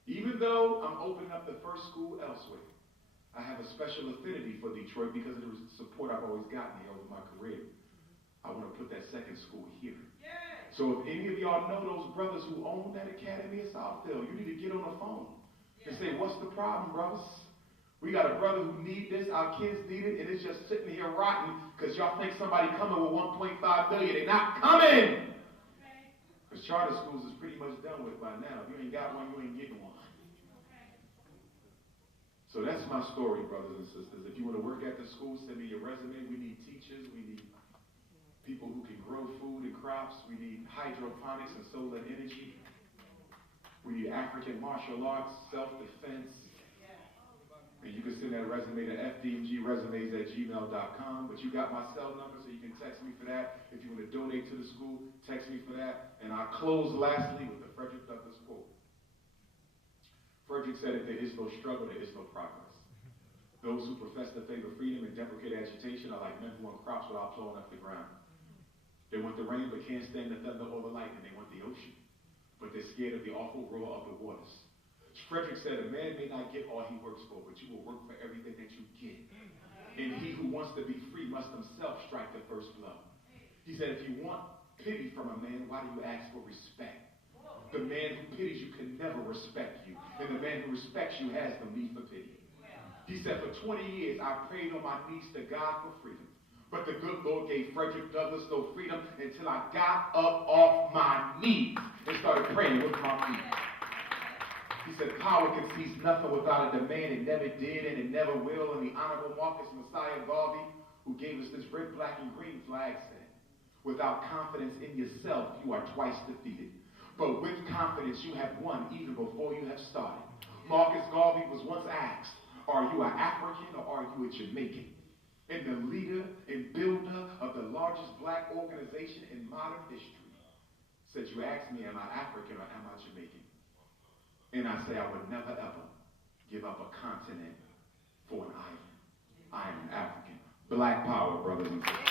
Even though I'm opening up the first school elsewhere, I have a special affinity for Detroit because of the support I've always gotten here over my career. I want to put that second school here. So if any of y'all know those brothers who own that academy in Southfield, you need to get on the phone and say, what's the problem, brothers? We got a brother who need this, our kids need it, and it's just sitting here rotten because y'all think somebody coming with $1.5 billion. They're not coming! Because charter schools is pretty much done with by now. If you ain't got one, you ain't getting one. So that's my story, brothers and sisters. If you want to work at the school, send me your resume. We need teachers. We need people who can grow food and crops. We need hydroponics and solar energy. We need African martial arts, self-defense. And you can send that resume to fdmgresumes@gmail.com. But you got my cell number, so you can text me for that. If you want to donate to the school, text me for that. And I'll close lastly with the Frederick Douglass quote. Frederick said, if there is no struggle, there is no progress. Those who profess to favor freedom and deprecate agitation are like men who want crops without plowing up the ground. They want the rain but can't stand the thunder or the lightning. They want the ocean, but they're scared of the awful roar of the waters. Frederick said, a man may not get all he works for, but you will work for everything that you get. And he who wants wants to be free must himself strike the first blow. He said, if you want pity from a man, why do you ask for respect? The man who pities you can never respect you. And the man who respects you has no need for pity. He said, for 20 years, I prayed on my knees to God for freedom. But the good Lord gave Frederick Douglass no freedom until I got up off my knees and started praying with my feet. He said, power concedes nothing without a demand. It never did and it never will. And the Honorable Marcus Messiah Garvey, who gave us this red, black, and green flag, said, without confidence in yourself, you are twice defeated. But with confidence, you have won even before you have started. Marcus Garvey was once asked, are you an African or are you a Jamaican? And the leader and builder of the largest black organization in modern history said, you asked me, am I African or am I Jamaican? And I say, I would never ever give up a continent for an island. I am African. Black power, brothers and sisters.